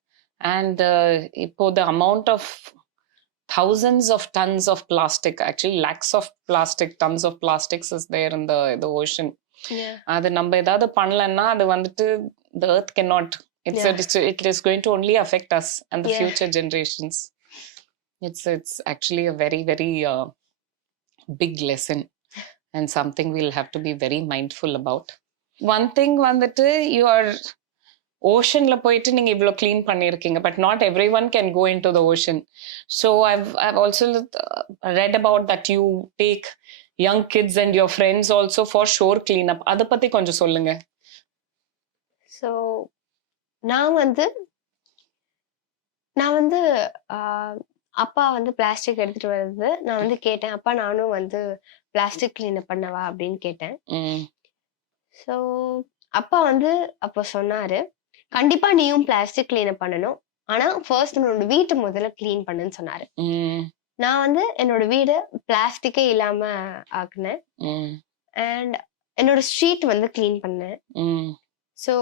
And இப்போ the amount of thousands of tons of plastic, actually lakhs of plastic, tons of plastics is there in the ocean. அது நம்ம ஏதாவது பண்ணலன்னா அது வந்துட்டு the earth cannot, it is going to only affect us and the future generations. It's actually a very, very big lesson and something we'll have to be very mindful about. One thing வந்துட்டு you are ஓஷன்ல போயிட்டு நீங்க இவ்வளோ clean பண்ணியிருக்கீங்க, but not every one can go into the ocean. So I've also read about that you take young kids and your friends also for shore clean up. அதை பத்தி கொஞ்சம் சொல்லுங்க. So நான் வந்து அப்பா வந்து பிளாஸ்டிக் எடுத்துட்டு வருது. நான் வந்து கேட்டேன், அப்பா நானும் வந்து பிளாஸ்டிக் கிளீன் பண்ணவா அப்படின்னு கேட்டேன். ஸோ அப்பா வந்து அப்போ சொன்னாரு, கண்டிப்பா நீயும் பிளாஸ்டிக் கிளீன் பண்ணணும். ஆனா ஃபர்ஸ்ட் உன்னோட வீட்டு முதல்ல கிளீன் பண்ணுன்னு சொன்னாரு. நான் வந்து என்னோட வீடு பிளாஸ்டிக்கே இல்லாம ஆக்குனேன். அண்ட் என்னோட ஸ்ட்ரீட் வந்து கிளீன் பண்ணேன். ஸோ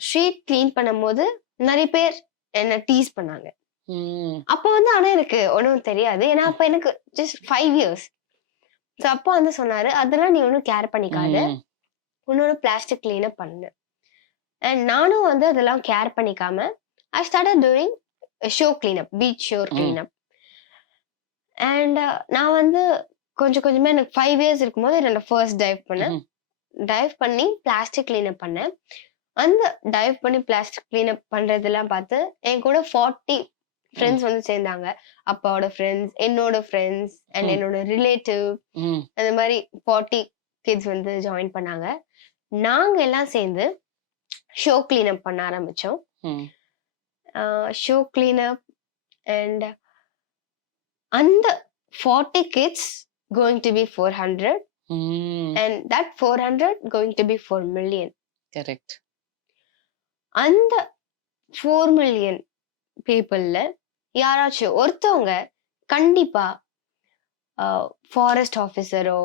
ஸ்ட்ரீட் கிளீன் பண்ணும்போது நிறைய பேர் என்ன டீஸ் பண்ணாங்க. அப்போ வந்து ஆனா எனக்கு ஒன்றும் தெரியாது. ஏன்னா அப்ப எனக்கு ஜஸ்ட் 5 இயர்ஸ். ஸோ அப்பா வந்து சொன்னாரு, அதெல்லாம் நீ ஒன்றும் கேர் பண்ணிக்காத, உன்னோட பிளாஸ்டிக் கிளீனப் பண்ணு. அண்ட் நானும் வந்து அதெல்லாம் கேர் பண்ணிக்காம I started doing shore cleanup, beach shore cleanup. And நான் வந்து கொஞ்சம் கொஞ்சமா எனக்கு 5 இயர்ஸ் இருக்கும்போது என்னோட ஃபர்ஸ்ட் டைவ் பண்ணி பிளாஸ்டிக் கிளீனப் பண்ணேன். அந்த டைவ் பண்ணி பிளாஸ்டிக் கிளீனப் பண்றதெல்லாம் பார்த்து என் கூட 40 ஃப்ரெண்ட்ஸ் வந்து சேர்ந்தாங்க. அப்பாவோட ஃப்ரெண்ட்ஸ், என்னோட ஃப்ரெண்ட்ஸ் அண்ட் என்னோட ரிலேட்டிவ், அந்த மாதிரி 40 கிட்ஸ் வந்து ஜாயின் பண்ணாங்க. நாங்க எல்லாம் சேர்ந்து ஷோ கிளீனப் பண்ண ஆரம்பிச்சோம். ஷோ கிளீனப் அண்ட் அந்த 40 kids going to be 400 and that 400 going to be 4 million. Correct. அந்த 4 million பீப்புள்ல யாராச்சும் ஒருத்தவங்க கண்டிப்பா ஃபாரஸ்ட் ஆஃபீஸரோ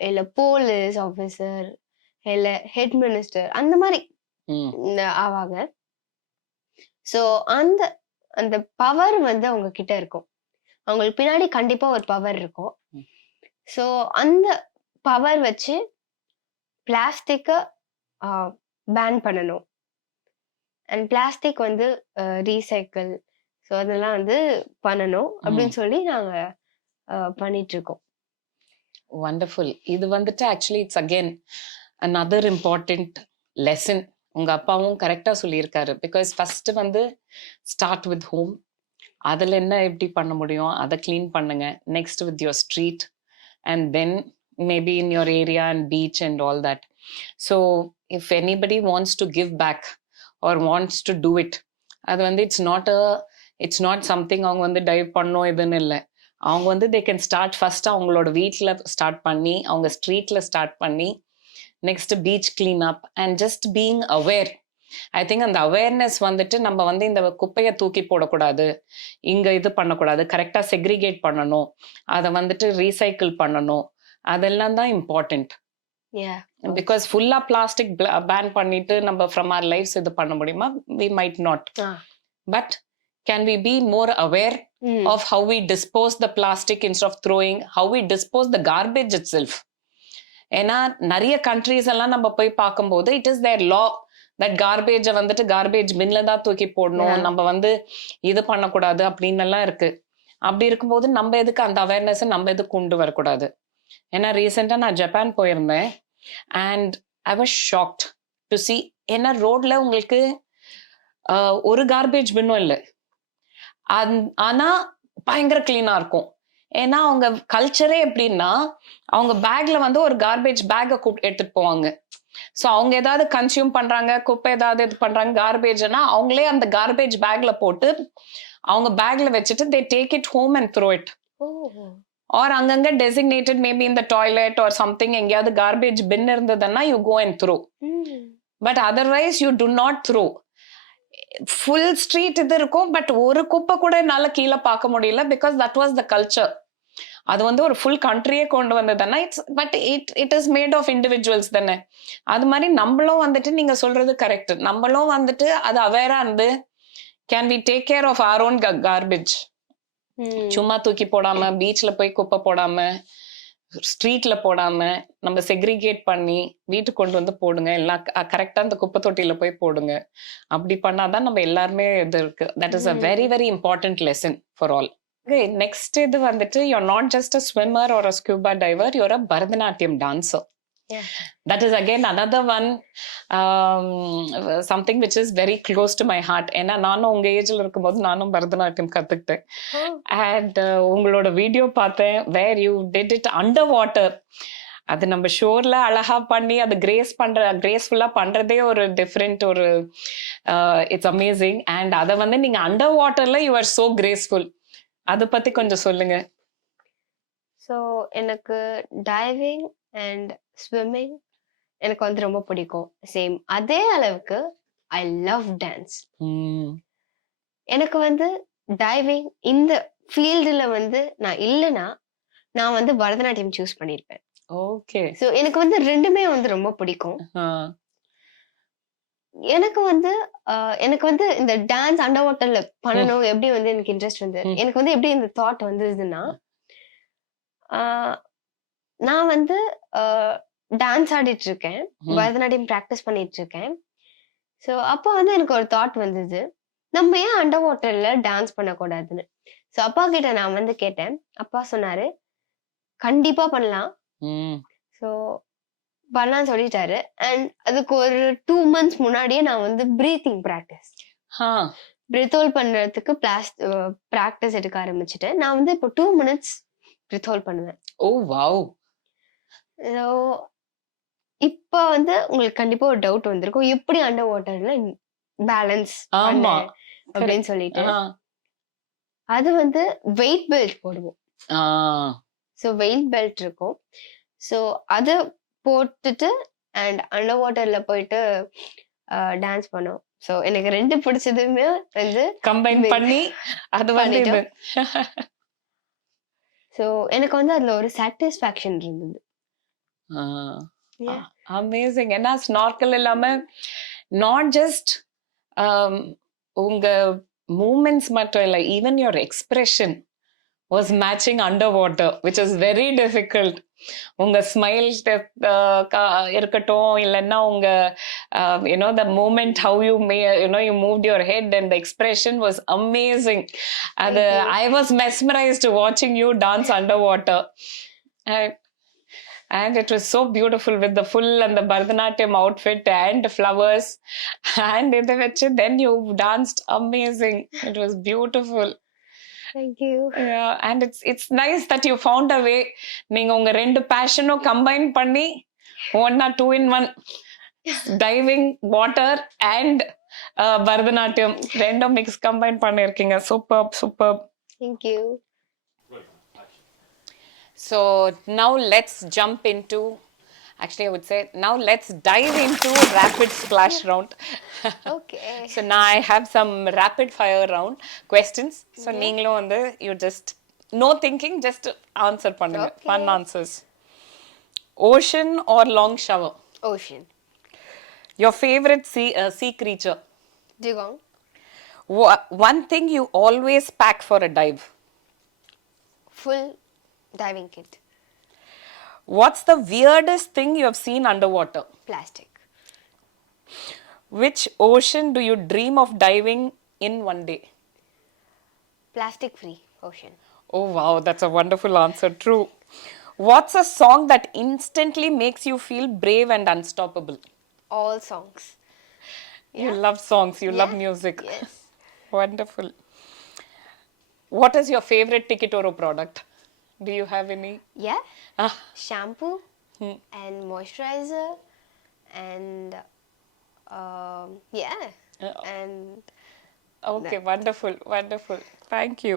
இல்ல போலீஸ் ஆஃபீஸர் இல்ல ஹெட் மினிஸ்டர் அந்த மாதிரி ஆவாங்க. ஸோ அந்த அந்த பவர் வந்து அவங்க கிட்ட இருக்கும். அவங்களுக்கு பின்னாடி கண்டிப்பா ஒரு பவர் இருக்கும். ஸோ அந்த பவர் வச்சு பிளாஸ்டிக்கை பேன் பண்ணணும். அண்ட் பிளாஸ்டிக் வந்து ரீசைக்கிள், ஸோ அதெல்லாம் வந்து பண்ணணும் அப்படின்னு சொல்லி நாங்க பண்ணிட்டு இருக்கோம். வண்டர்ஃபுல். இது வந்துட்டு actually it's again another important lesson. உங்க அப்பாவும் கரெக்டா சொல்லியிருக்காரு. பிகாஸ் ஃபர்ஸ்ட் வந்து ஸ்டார்ட் வித் ஹோம். அதில் என்ன எப்படி பண்ண முடியும் அதை கிளீன் பண்ணுங்க. Next with your street and then maybe in your area and beach and all that. So if anybody wants to give back or wants to do it, அது வந்து it's not something அவங்க வந்து dive பண்ணோம் இதுன்னு இல்லை. அவங்க வந்து they can start first அவங்களோட வீட்டில் ஸ்டார்ட் பண்ணி, அவங்க ஸ்ட்ரீட்டில் ஸ்டார்ட் பண்ணி, next beach clean up and just being aware. I think அந்த அவேர்னஸ் வந்துட்டு நம்ம வந்து இந்த குப்பையை தூக்கி போடக்கூடாது, இங்க இது பண்ணக்கூடாது, கரெக்டாக செக்ரிகேட் பண்ணணும், அதை வந்துட்டு ரீசைக்கிள் பண்ணணும், அதெல்லாம் தான் இம்பார்ட்டன்ட். பிகாஸ் ஃபுல்லா பிளாஸ்டிக் பேன் பண்ணிட்டு நம்ம ஃப்ரம் ஆர் லைஃப்ஸ் இது பண்ண முடியுமா? We might not. But can we be more aware of how we dispose the plastic instead of throwing, how we dispose the garbage itself. ஏன்னா நிறைய countries எல்லாம் நம்ம போய் பார்க்கும்போது it is their law that கார்பேஜை வந்துட்டு garbage பின்ல தான் தூக்கி போடணும், நம்ம வந்து இது பண்ணக்கூடாது அப்படின்னு எல்லாம் இருக்கு. அப்படி இருக்கும்போது நம்ம எதுக்கு அந்த அவேர்னஸ் நம்ம எதுக்கு கொண்டு வரக்கூடாது? ஏன்னா ரீசெண்டா நான் ஜப்பான் போயிருந்தேன் and I was shocked to C. ஏன்னா ரோட்ல உங்களுக்கு ஒரு கார்பேஜ் பின்னும் இல்லை, ஆனா பயங்கர கிளீனா இருக்கும். ஏன்னா அவங்க கல்ச்சரே எப்படின்னா அவங்க பேக்ல வந்து ஒரு கார்பேஜ் பேக்கை எடுத்துட்டு போவாங்க. ஸோ அவங்க ஏதாவது கன்சியூம் பண்றாங்க, குப்பை ஏதாவது இது பண்றாங்க, கார்பேஜ்னா அவங்களே அந்த கார்பேஜ் பேக்ல போட்டு அவங்க பேக்ல வச்சுட்டு they take it home and throw it. Or அங்கங்க டெசிக்னேட்டட் மேபி இந்த டாய்லெட் ஆர் சம்திங் எங்கேயாவது கார்பேஜ் பின் இருந்ததுன்னா you go and throw. But otherwise you do not throw. Full street இது இருக்கும், பட் ஒரு குப்பை கூட என்னால கீழே பார்க்க முடியல. Because that was the culture. அது வந்து ஒரு ஃபுல் கண்ட்ரியே கொண்டு வந்ததுன்னா but it is made of individuals தானே. அது மாதிரி நம்மளும் வந்துட்டு நீங்க சொல்றது கரெக்ட். நம்மளும் வந்துட்டு அது அவேரா இருந்து can we take care of our own garbage. சும்மா தூக்கி போடாம, பீச்ல போய் குப்பை போடாம, ஸ்ட்ரீட்ல போடாம, நம்ம செக்ரிகேட் பண்ணி வீட்டுக்கு கொண்டு வந்து போடுங்க. எல்லாம் கரெக்டா அந்த குப்பை தொட்டியில போய் போடுங்க. அப்படி பண்ணாதான் நம்ம எல்லாருமே இது இருக்கு. That is a very very important lesson for all. Okay, next இது வந்துட்டு you're not just a swimmer or a scuba diver, you're a Bharatanatyam dancer. Yeah. That is again another one, something which is very close to my heart. ஏன்னா நானும் உங்க ஏஜ்ல இருக்கும்போது நானும் பரதநாட்டியம் கத்துக்கிட்டேன். And உங்களோட வீடியோ பார்த்தேன் where you did it underwater. அது நம்ம ஷோர்ல அழகா பண்ணி அது கிரேஸ்ஃபுல்லா பண்றதே ஒரு டிஃப்ரெண்ட் ஒரு இட்ஸ் அமேசிங். அண்ட் அதை வந்து நீங்க அண்டர் வாட்டர்ல யூ ஆர் சோ கிரேஸ்ஃபுல். அதை பத்தி கொஞ்சம் சொல்லுங்க. ஸோ எனக்கு டைவிங் அண்ட் ஸ்விம்மிங் எனக்கு வந்து ரொம்ப பிடிக்கும். சேம் அதே அளவுக்கு ஐ லவ் டான்ஸ். எனக்கு வந்து டைவிங் இந்த ஃபீல்டுல வந்து நான் இல்லைன்னா நான் வந்து பரதநாட்டியம் சூஸ் பண்ணியிருப்பேன். ஓகே. ஸோ எனக்கு வந்து ரெண்டுமே வந்து ரொம்ப பிடிக்கும். எனக்கு வந்து இந்த டான்ஸ் அண்டர் வாட்டர்ல பண்ணணும் எப்படி வந்து எனக்கு இன்ட்ரெஸ்ட் வந்து எனக்கு வந்து எப்படி இந்த தாட் வந்ததுன்னா நான் வந்து டான்ஸ் ஆடிட்டு இருக்கேன், பரதநாட்டியம் ப்ராக்டிஸ் பண்ணிட்டு இருக்கேன். ஸோ அப்போ வந்து எனக்கு ஒரு தாட் வந்தது, நம்ம ஏன் அண்டர் வாட்டர்ல டான்ஸ் பண்ணக்கூடாதுன்னு. ஸோ அப்பா கிட்ட நான் வந்து கேட்டேன். அப்பா சொன்னாரு கண்டிப்பா பண்ணலாம். ஸோ பண்ணலாம்னு சொல்லிட்டாரு. அண்ட் அதுக்கு ஒரு 2 months முன்னாடியே நான் வந்து பிரீத்திங் ப்ராக்டிஸ் பிரித் ஹோல்ட் பண்றதுக்கு ப்ராக்டிஸ் எடுக்க ஆரம்பிச்சுட்டேன். நான் வந்து இப்போ 2 minutes பிரித் ஹோல்ட் பண்ணுவேன். ஓ வாவ். ஸோ இப்போ வந்து உங்களுக்கு கண்டிப்பா ஒரு டவுட் வந்திருக்கும், எப்படி அண்டர் வாட்டர்ல பேலன்ஸ் அப்படின்னு சொல்லிட்டு. அது வந்து வெயிட் பெல்ட் போடுவோம். ஸோ வெயிட் பெல்ட் இருக்கும். ஸோ அதை போட்டுட்டு அண்ட் அண்டர் வாட்டர்ல போயிட்டு டான்ஸ் பண்ணோம். ஸோ எனக்கு ரெண்டு பிடிச்சதுமே வந்து கம்பைன் பண்ணி அது வந்து ஸோ எனக்கு வந்து அதுல ஒரு சாட்டிஸ்ஃபேக்ஷன் இருந்தது. அமேசிங். ஏன்னா ஸ்நார்க்கல் இல்லாம நாட் ஜஸ்ட் உங்க மூமெண்ட்ஸ் மட்டும் இல்லை, even your expression was matching underwater, which is very difficult. உங்க ஸ்மைல் இருக்கட்டும், இல்லைன்னா உங்க the moment how you you moved your head and the expression was amazing. அது I was mesmerized watching you dance underwater. And it was so beautiful with the full and the Bharatanatyam outfit and flowers. And then you danced amazing. It was beautiful. Thank you. Yeah, and it's nice that you found a way. நீங்க உங்க ரெண்டு பேஷனும் combine பண்ணி 1 or 2 in 1 diving, water and Bharatanatyam ரெண்டும் mix combine பண்ணிருக்கீங்க. Super super. Thank you. So now let's jump into, actually I would say now let's dive into rapid splash round. Okay. So now I have some rapid fire round questions. So நீங்களும் வந்து you just no thinking, just answer பண்ணுங்க. Fun answers. Ocean or long shower? Ocean. Your favorite sea creature? Dugong. One thing you always pack for a dive? Full diving kit. What's the weirdest thing you have seen underwater? Plastic. Which ocean do you dream of diving in one day? Plastic free ocean. Oh wow, that's a wonderful answer. True. What's a song that instantly makes you feel brave and unstoppable? All songs. You love songs, you love music. Yes. Wonderful. What is your favorite Tikitoro product? Do you have any? Yeah. Shampoo and moisturizer and and okay, wonderful, wonderful. Thank you.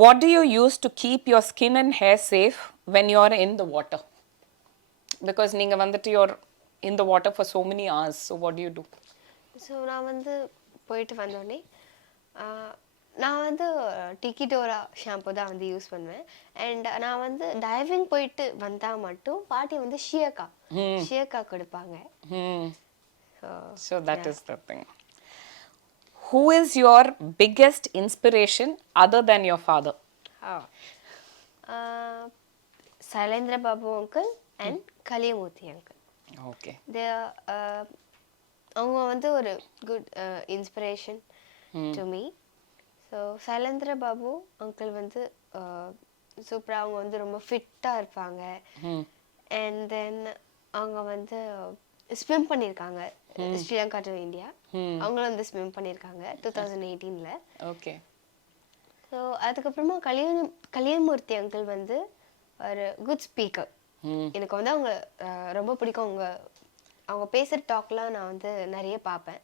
What do you use to keep your skin and hair safe when you are in the water? Because நீங்க வந்துட்டு you're in the water for so many hours, so what do you do? So நான் வந்து போயிட்டு வந்தோடனே நான் வந்து டிக்கிடோரா shampoo தான் வந்து யூஸ் பண்ணுவேன். அண்ட் நான் வந்து டைவிங் போயிட்டு வந்தா மட்டும் பாட்டி வந்து ஷியக்கா கொடுப்பாங்க. So that is the thing. Who is your biggest inspiration other than your father? Sailendra Babu uncle and Kaliyamurthy uncle. Okay. They அவங்க வந்து ஒரு good inspiration to me. So Sylendra Babu uncle வந்து சூப்பராக அவங்க வந்து ரொம்ப ஃபிட்டாக இருப்பாங்க. அண்ட் தென் அவங்க வந்து ஸ்விம் பண்ணியிருக்காங்க ஸ்ரீலங்கா டு இந்தியா. அவங்களும் வந்து ஸ்விம் பண்ணியிருக்காங்க 2018. ஓகே. ஸோ அதுக்கப்புறமா கலியமூர்த்தி அங்கிள் வந்து ஒரு குட் ஸ்பீக்கர். எனக்கு வந்து அவங்க ரொம்ப பிடிக்கும். அவங்க பேசுகிற டாக்லாம் நான் வந்து நிறைய பார்ப்பேன்.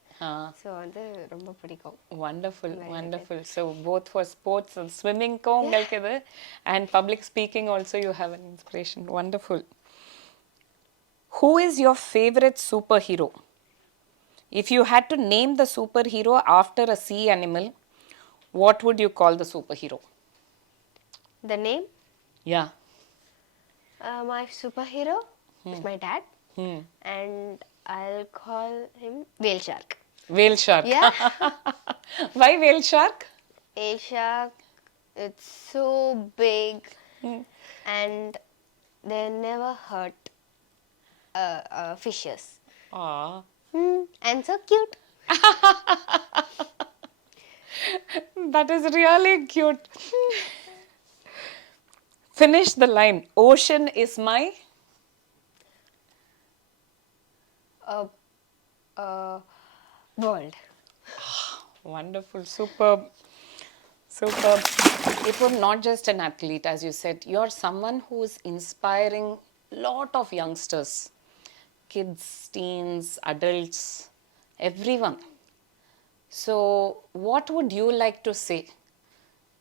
ஸோ வந்து ரொம்ப பிடிக்கும். Wonderful, wonderful. So both for sports and swimming ko ungalku idu, and public speaking also you have an inspiration. Wonderful. Who is your favorite superhero? If you had to name the superhero after a sea animal, what would you call the superhero? The name? Yeah. My superhero is my dad. And I'll call him Whale Shark. Whale shark. Yeah. Why whale shark? Whale Shark, it's so big and they never hurt fishes. Aww. And so cute. That is really cute. Finish the line. Ocean is my... World. Wonderful. Superb. Superb. If you're not just an athlete, as you said, you're someone who is inspiring lot of youngsters, kids, teens, adults, everyone. So what would you like to say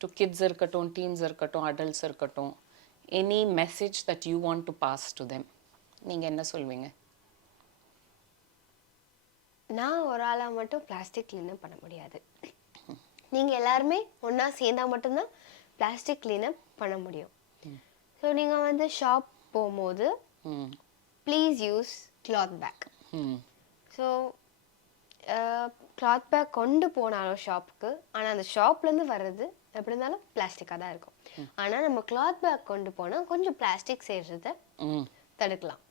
to kids irkaton, teens irkaton, adults irkaton? Any message that you want to pass to them? நீங்க என்ன சொல்வீங்க? நான் ஒரு ஆளா மட்டும் plastic cleanup பண்ண முடியாது. நீங்கள் எல்லாருமே ஒன்றா சேர்ந்தா மட்டும்தான் பிளாஸ்டிக் கிளீனப் பண்ண முடியும். ஸோ நீங்கள் வந்து ஷாப் போகும்போது please use cloth back. So cloth back கொண்டு போனாலும் ஷாப்புக்கு, ஆனால் அந்த ஷாப்லேருந்து வர்றது எப்படி இருந்தாலும் பிளாஸ்டிக்காக தான் இருக்கும். ஆனால் நம்ம கிளாத் பேக் கொண்டு போனால் கொஞ்சம் பிளாஸ்டிக் சேர்றதை தடுக்கலாம்.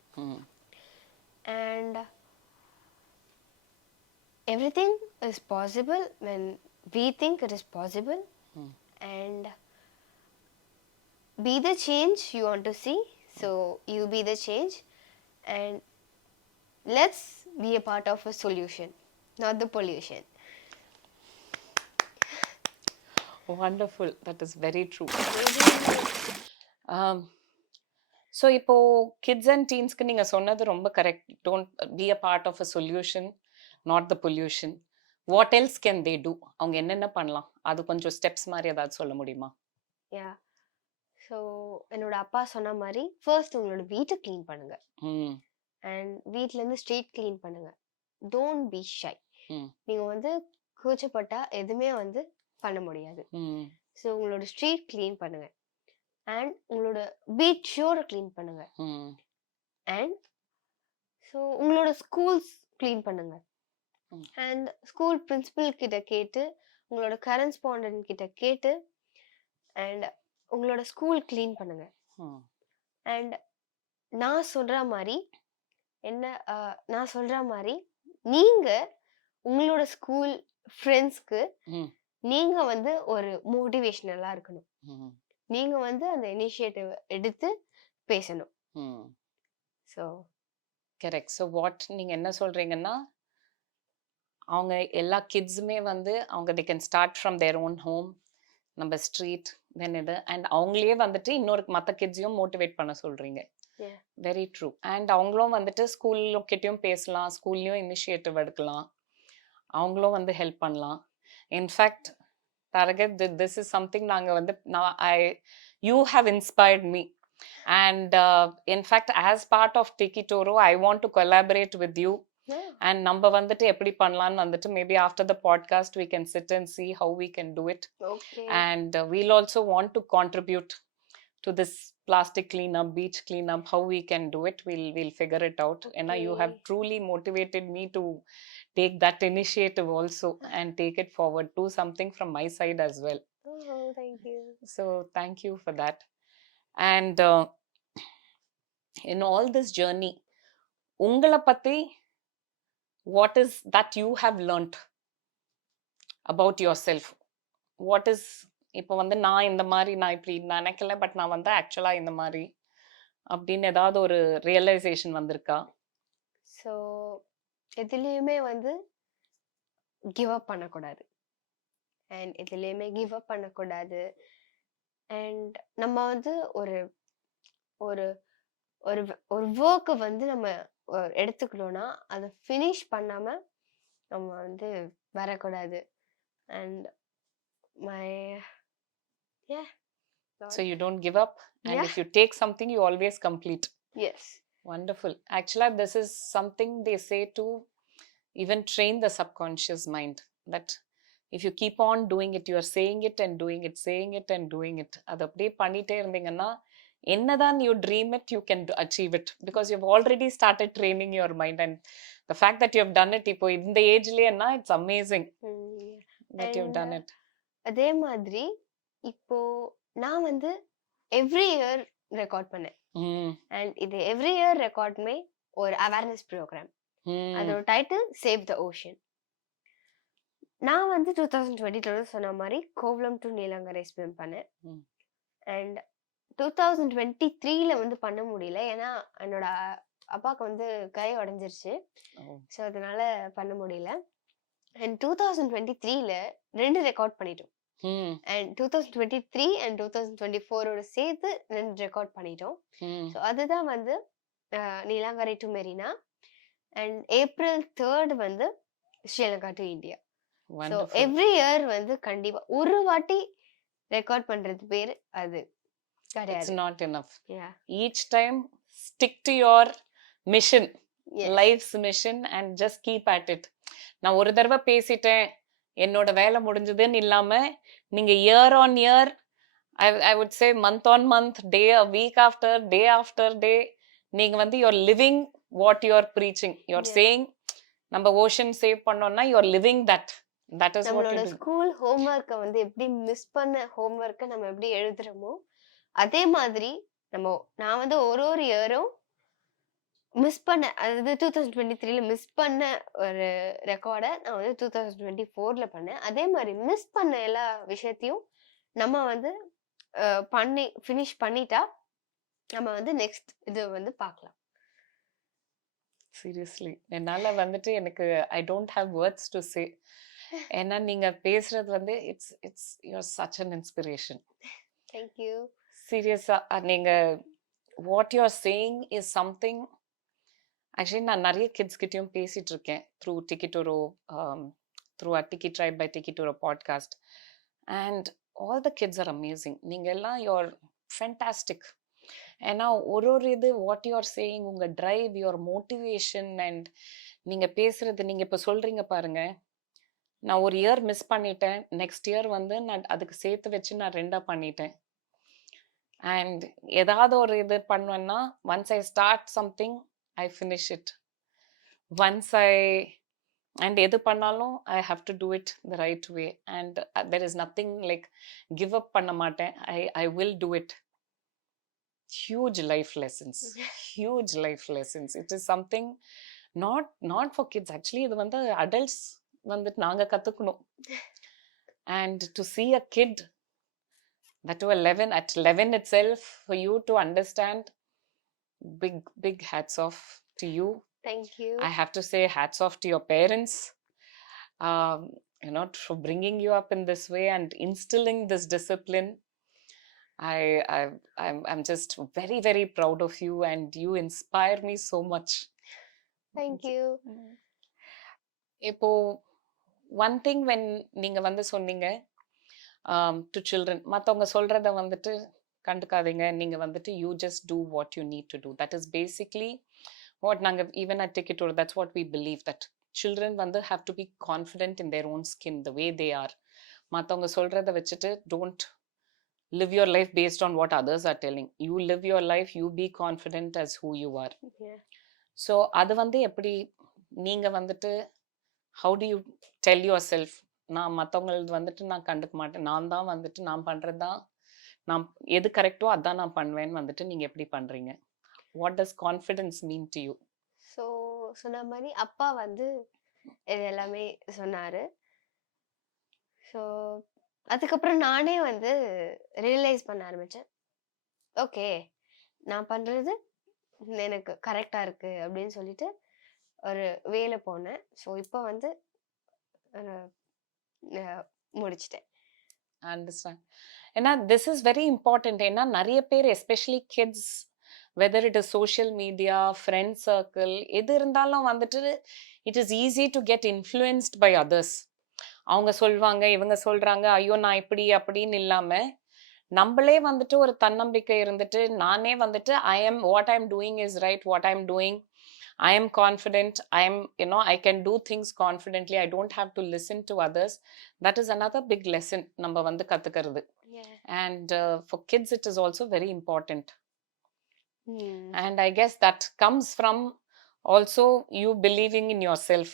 And everything is possible when we think it is possible. And be the change you want to see. So you be the change and let's be a part of a solution, not the pollution. Wonderful. That is very true. So இப்போ kids and teensக்கு நீங்க சொன்னது ரொம்ப correct. Don't be a part of a solution, not the pollution. What else can they do? அவங்க என்னென்ன பண்ணலாம்? அது கொஞ்சம் steps மாதிரி ஏதாவது சொல்ல முடியுமா? Yeah. ஸோ என்னோட அப்பா சொன்ன மாதிரி ஃபர்ஸ்ட் உங்களோட வீட்டை க்ளீன் பண்ணுங்க. அண்ட் வீட்டிலேருந்து ஸ்ட்ரீட் க்ளீன் பண்ணுங்க. Don't be shy. நீங்கள் வந்து கூச்சப்பட்டா எதுவுமே வந்து பண்ண முடியாது. ஸோ உங்களோட ஸ்ட்ரீட் க்ளீன் பண்ணுங்க. அண்ட் உங்களோட பீச் ஷோரை க்ளீன் பண்ணுங்க. அண்ட் ஸோ உங்களோட ஸ்கூல்ஸ் க்ளீன் பண்ணுங்க. அண்ட் ஸ்கூல் பிரின்சிபல் கிட்ட கேட்டு, உங்களோட கரஸ்பாண்டன்ட் கிட்ட கேட்டு, அண்ட் உங்களோட ஸ்கூல் க்ளீன் பண்ணுங்க. அண்ட் நான் சொல்ற மாதிரி நீங்க உங்களோட ஸ்கூல் ஃப்ரெண்ட்ஸ்க்கு நீங்க வந்து ஒரு மோட்டிவேஷனலா இருக்கணும். நீங்க வந்து அந்த இனிஷியேட்டிவ் எடுத்து பேசணும். So correct. ஸோ வாட் நீங்க என்ன சொல்றீங்கன்னா, அவங்க எல்லா கிட்ஸுமே வந்து அவங்க they can start from their own home, நம்ம ஸ்ட்ரீட் தென் இது, அண்ட் அவங்களே வந்துட்டு இன்னொரு மற்ற கிட்ஸையும் மோட்டிவேட் பண்ண சொல்றீங்க. Very true. அண்ட் அவங்களும் வந்துட்டு ஸ்கூல்கிட்டையும் பேசலாம், ஸ்கூல்லையும் இனிஷியேட்டிவ் எடுக்கலாம், அவங்களும் வந்து ஹெல்ப் பண்ணலாம். In fact Thaaragai, this is something நாங்கள் வந்து you have inspired me. And in fact, as part of Tiki Toro, I want to collaborate with you. And நம்ம வந்துட்டு எப்படி பண்ணலாம்னு வந்துட்டு maybe after the podcast we can sit and see how we can do it. Okay. And we'll also want to contribute to this plastic cleanup, beach cleanup, how we can do it. We'll figure it out. And you have truly motivated me to take that initiative also and take it forward. Do something from my side as well. Oh, thank you. So thank you for that. And in all this journey, உங்களை பத்தி what is that you have learnt about yourself? What is இப்போ வந்து நான் இந்த மாதிரி நான் இப்படி நினைக்கல, பட் நான் வந்து ஆக்சுவலா இந்த மாதிரி அப்படின்னு ஏதாவது ஒரு ரியலைசேஷன் வந்திருக்கா? ஸோ எதுலேயுமே வந்து கிவ் அப் பண்ணக்கூடாது. அண்ட் எதுலேயுமே கிவ் அப் பண்ணக்கூடாது. அண்ட் நம்ம வந்து ஒரு ஒரு ஒரு ஒரு ஒர்க்கை வந்து நம்ம எடுத்துக்கணும்னா அதை ஃபினிஷ் பண்ணாம நம்ம வந்து வரக்கூடாது. And my yeah So you don't give up, and yeah if you take something, you always complete. yes Wonderful. Actually, this is something they say to even train the subconscious mind, that if you keep on doing it, you are saying it and doing it, saying it and doing it. அது அப்படியே பண்ணிட்டே இருந்தீங்கன்னா என்னதான் you dream it, you can achieve it, because you've already started training your mind, and the fact that you have done it இப்போ இந்த ஏஜ்லயேனா it's amazing that you've done it. அதே மாதிரி இப்போ நான் வந்து எவ்ரி இயர் ரெக்கார்ட் பண்ணேன். And இது every year ரெக்கார்டுமே ஒரு அவேர்னஸ் ப்ரோக்ராம். அதோட டைட்டில் சேவ் த ஓஷன். நான் வந்து 2022 சொன்ன மாதிரி கோவளம் டு நீலங்கரை ஸ்விம் பண்ணேன். அண்ட் 2023ல வந்து பண்ண முடியல, ஏன்னா என்னோட அப்பாவுக்கு வந்து கை உடஞ்சிருச்சு. ஸோ அதனால பண்ண முடியல. அண்ட் 2023ல 2 ரெக்கார்ட் பண்ணிட்டோம். அண்ட் 2023 அண்ட் 2024ஓட சேர்த்து 2 ரெக்கார்ட் பண்ணிட்டோம். ஸோ அதுதான் வந்து Neelankarai to Marina and April 3rd வந்து Sri Lanka to India. So every year வந்து கண்டிப்பா ஒரு வாட்டி ரெக்கார்ட் பண்றது பேர் அது கிடையாது. It's not enough. Yeah. Each time stick to your mission, life's mission, and just keep at it. நான் ஒரு தடவை பேசிட்டேன் என்னோட வேலை முடிஞ்சதுன்னு இல்லாம நீங்க year on year, I would say month on month, day a week after day நீங்க வந்து you're living what you're preaching, you're saying நம்ம ஓஷன் சேவ் பண்ணோம்னா you're living that is what you do. School ஹோம்வொர்க்கை வந்து எப்படி miss பண்ண ஹோம்வொர்க்கை நம்ம எப்படி எழுதுறோமோ அதே மாதிரி நான் வந்து ஒரு இயரும் மிஸ் பண்ண, அதாவது 2023ல மிஸ் பண்ண ஒரு ரெக்கார்டை நான் வந்து 2024ல பண்ணேன். அதே மாதிரி மிஸ் பண்ண எல்லா விஷயத்தையும் நம்ம வந்து பண்ணி ஃபினிஷ் பண்ணிட்டா நம்ம வந்து நெக்ஸ்ட் இது வந்து பார்க்கலாம். சீரியஸ்லி என்னால வந்துட்டு எனக்கு I don't have words to say. ஏன்னா நீங்க பேசுறது வந்து it's you're such an inspiration. Thank you. சீரியஸா நீங்க what you are saying is something. Actually நான் நிறைய கிட்ஸ் கிட்டயும் பேசிட்டு இருக்கேன் த்ரூ டிக்கிட்டோரோ, through a tiki tribe by டிக்கிட்டோரோ podcast, and all the kids are amazing. நீங்க எல்லாம் யூஆர் ஃபேண்டாஸ்டிக். ஏன்னா ஒரு இது வாட் யூ ஆர் சேயிங், உங்க டிரைவ், யுவர் மோட்டிவேஷன், அண்ட் நீங்க பேசுறது, நீங்க இப்ப சொல்றீங்க பாருங்க, நான் ஒரு இயர் மிஸ் பண்ணிட்டேன், நெக்ஸ்ட் இயர் வந்து நான் அதுக்கு சேர்த்து வச்சு நான் 2 பண்ணிட்டேன். அண்ட் ஏதாவது ஒரு இது பண்ணுவேன்னா once I start something I finish it. Once and எது பண்ணாலும் I have to do it the right way. And there is nothing like give up பண்ண மாட்டேன். I will do it. Huge life lessons. Huge life lessons. It is something not for kids. Actually, இது வந்து adults வந்து நாங்க கத்துக்கணும். And to see a kid that to 11 at 11 itself, for you to understand, big hats off to you. Thank you. I have to say hats off to your parents, for bringing you up in this way and instilling this discipline. I'm just very, very proud of you, and you inspire me so much. Thank you. இப்போ one thing when நீங்க வந்து சொன்னீங்க to children, மத்தவங்க சொல்றத வந்துட்டு கண்டுக்காதீங்க, நீங்க வந்துட்டு you just do what you need to do. That is basically what நாங்க even at Ticket, that's what we believe, that children வந்து have to be confident in their own skin the way they are. மத்தவங்க சொல்றத வச்சுட்டு don't live your life based on what others are telling. You live your life, you be confident as who you are. So அது வந்து எப்படி நீங்க வந்துட்டு how do you tell yourself, நான் மற்றவங்களது வந்துட்டு நான் கண்டுக்க மாட்டேன், நான் தான் வந்துட்டு நான் பண்ணுறது தான், நான் எது கரெக்டோ அதான் நான் பண்ணுவேன்னு வந்துட்டு நீங்கள் எப்படி பண்ணுறீங்க? What does confidence mean to you? So சொன்ன மாதிரி அப்பா வந்து இது எல்லாமே சொன்னார். ஸோ அதுக்கப்புறம் நானே வந்து ரியலைஸ் பண்ண ஆரம்பித்தேன், ஓகே நான் பண்ணுறது எனக்கு கரெக்டாக இருக்குது அப்படின்னு சொல்லிட்டு ஒரு வேலை போனேன். ஸோ இப்போ வந்து முடிச்சிட்டேன். அண்டர்ஸ்டாண்ட். ஏன்னா திஸ் இஸ் வெரி இம்பார்ட்டன்ட். ஏன்னா நிறைய பேர் especially kids whether it is social media, friend circle, எது இருந்தாலும் வந்துட்டு it is easy to get influenced by others. அவங்க சொல்வாங்க, இவங்க சொல்றாங்க, ஐயோ நான் இப்படி அப்படின்னு இல்லாம நம்மளே வந்துட்டு ஒரு தன்னம்பிக்கை இருந்துட்டு நானே வந்துட்டு what I'm doing is right, what I'm doing, I am confident, I can do things confidently, I don't have to listen to others. That is another big lesson நம்ம வந்து கத்துக்கிறது. Yeah. And for kids it is also very important. Hmm. And I guess that comes from also you believing in yourself.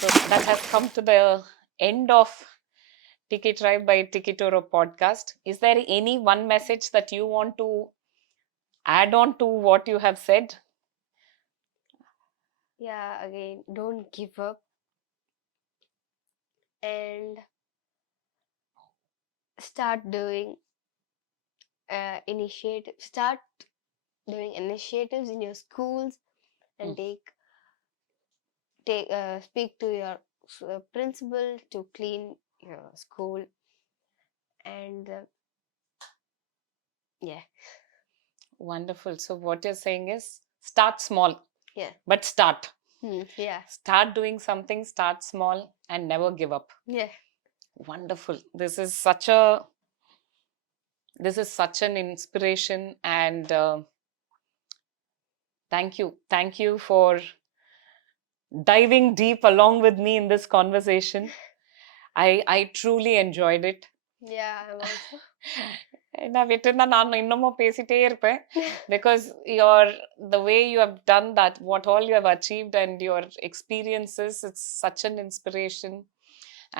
So that has come to the end of Tiki Tribe by Tiki Toro podcast. Is there any one message that you want to add on to what you have said? Yeah, again, don't give up and start doing initiatives in your schools and speak to your principal to clean your school. And yeah. Wonderful. So what you're saying is start small. Yeah. But start. Yeah. Start doing something, start small and never give up. Yeah. Wonderful. This is such an inspiration, and thank you for diving deep along with me in this conversation. I truly enjoyed it. Yeah, I'm also. நான் விட்டுருந்தா நான் இன்னமும் பேசிட்டே இருப்பேன் because the way you have done that, what all you have achieved and your experiences, it's such an inspiration.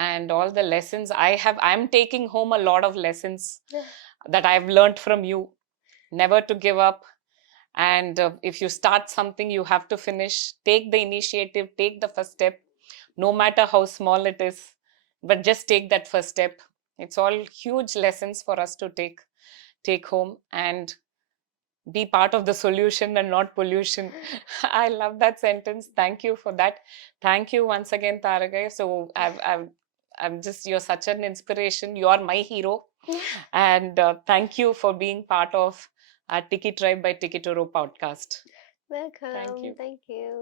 And all the lessons I'm taking home a lot of lessons that I've learned from you. Never to give up, and if you start something you have to finish. Take the initiative, take the first step, no matter how small it is, but just take that first step. It's all huge lessons for us to take home and be part of the solution and not pollution. I love that sentence. Thank you for that. Thank you once again, Thaaragai. So I'm just, you're such an inspiration. You're my hero. And thank you for being part of our Tiki Tribe by Tiki Toro podcast. Welcome. Thank you. Thank you.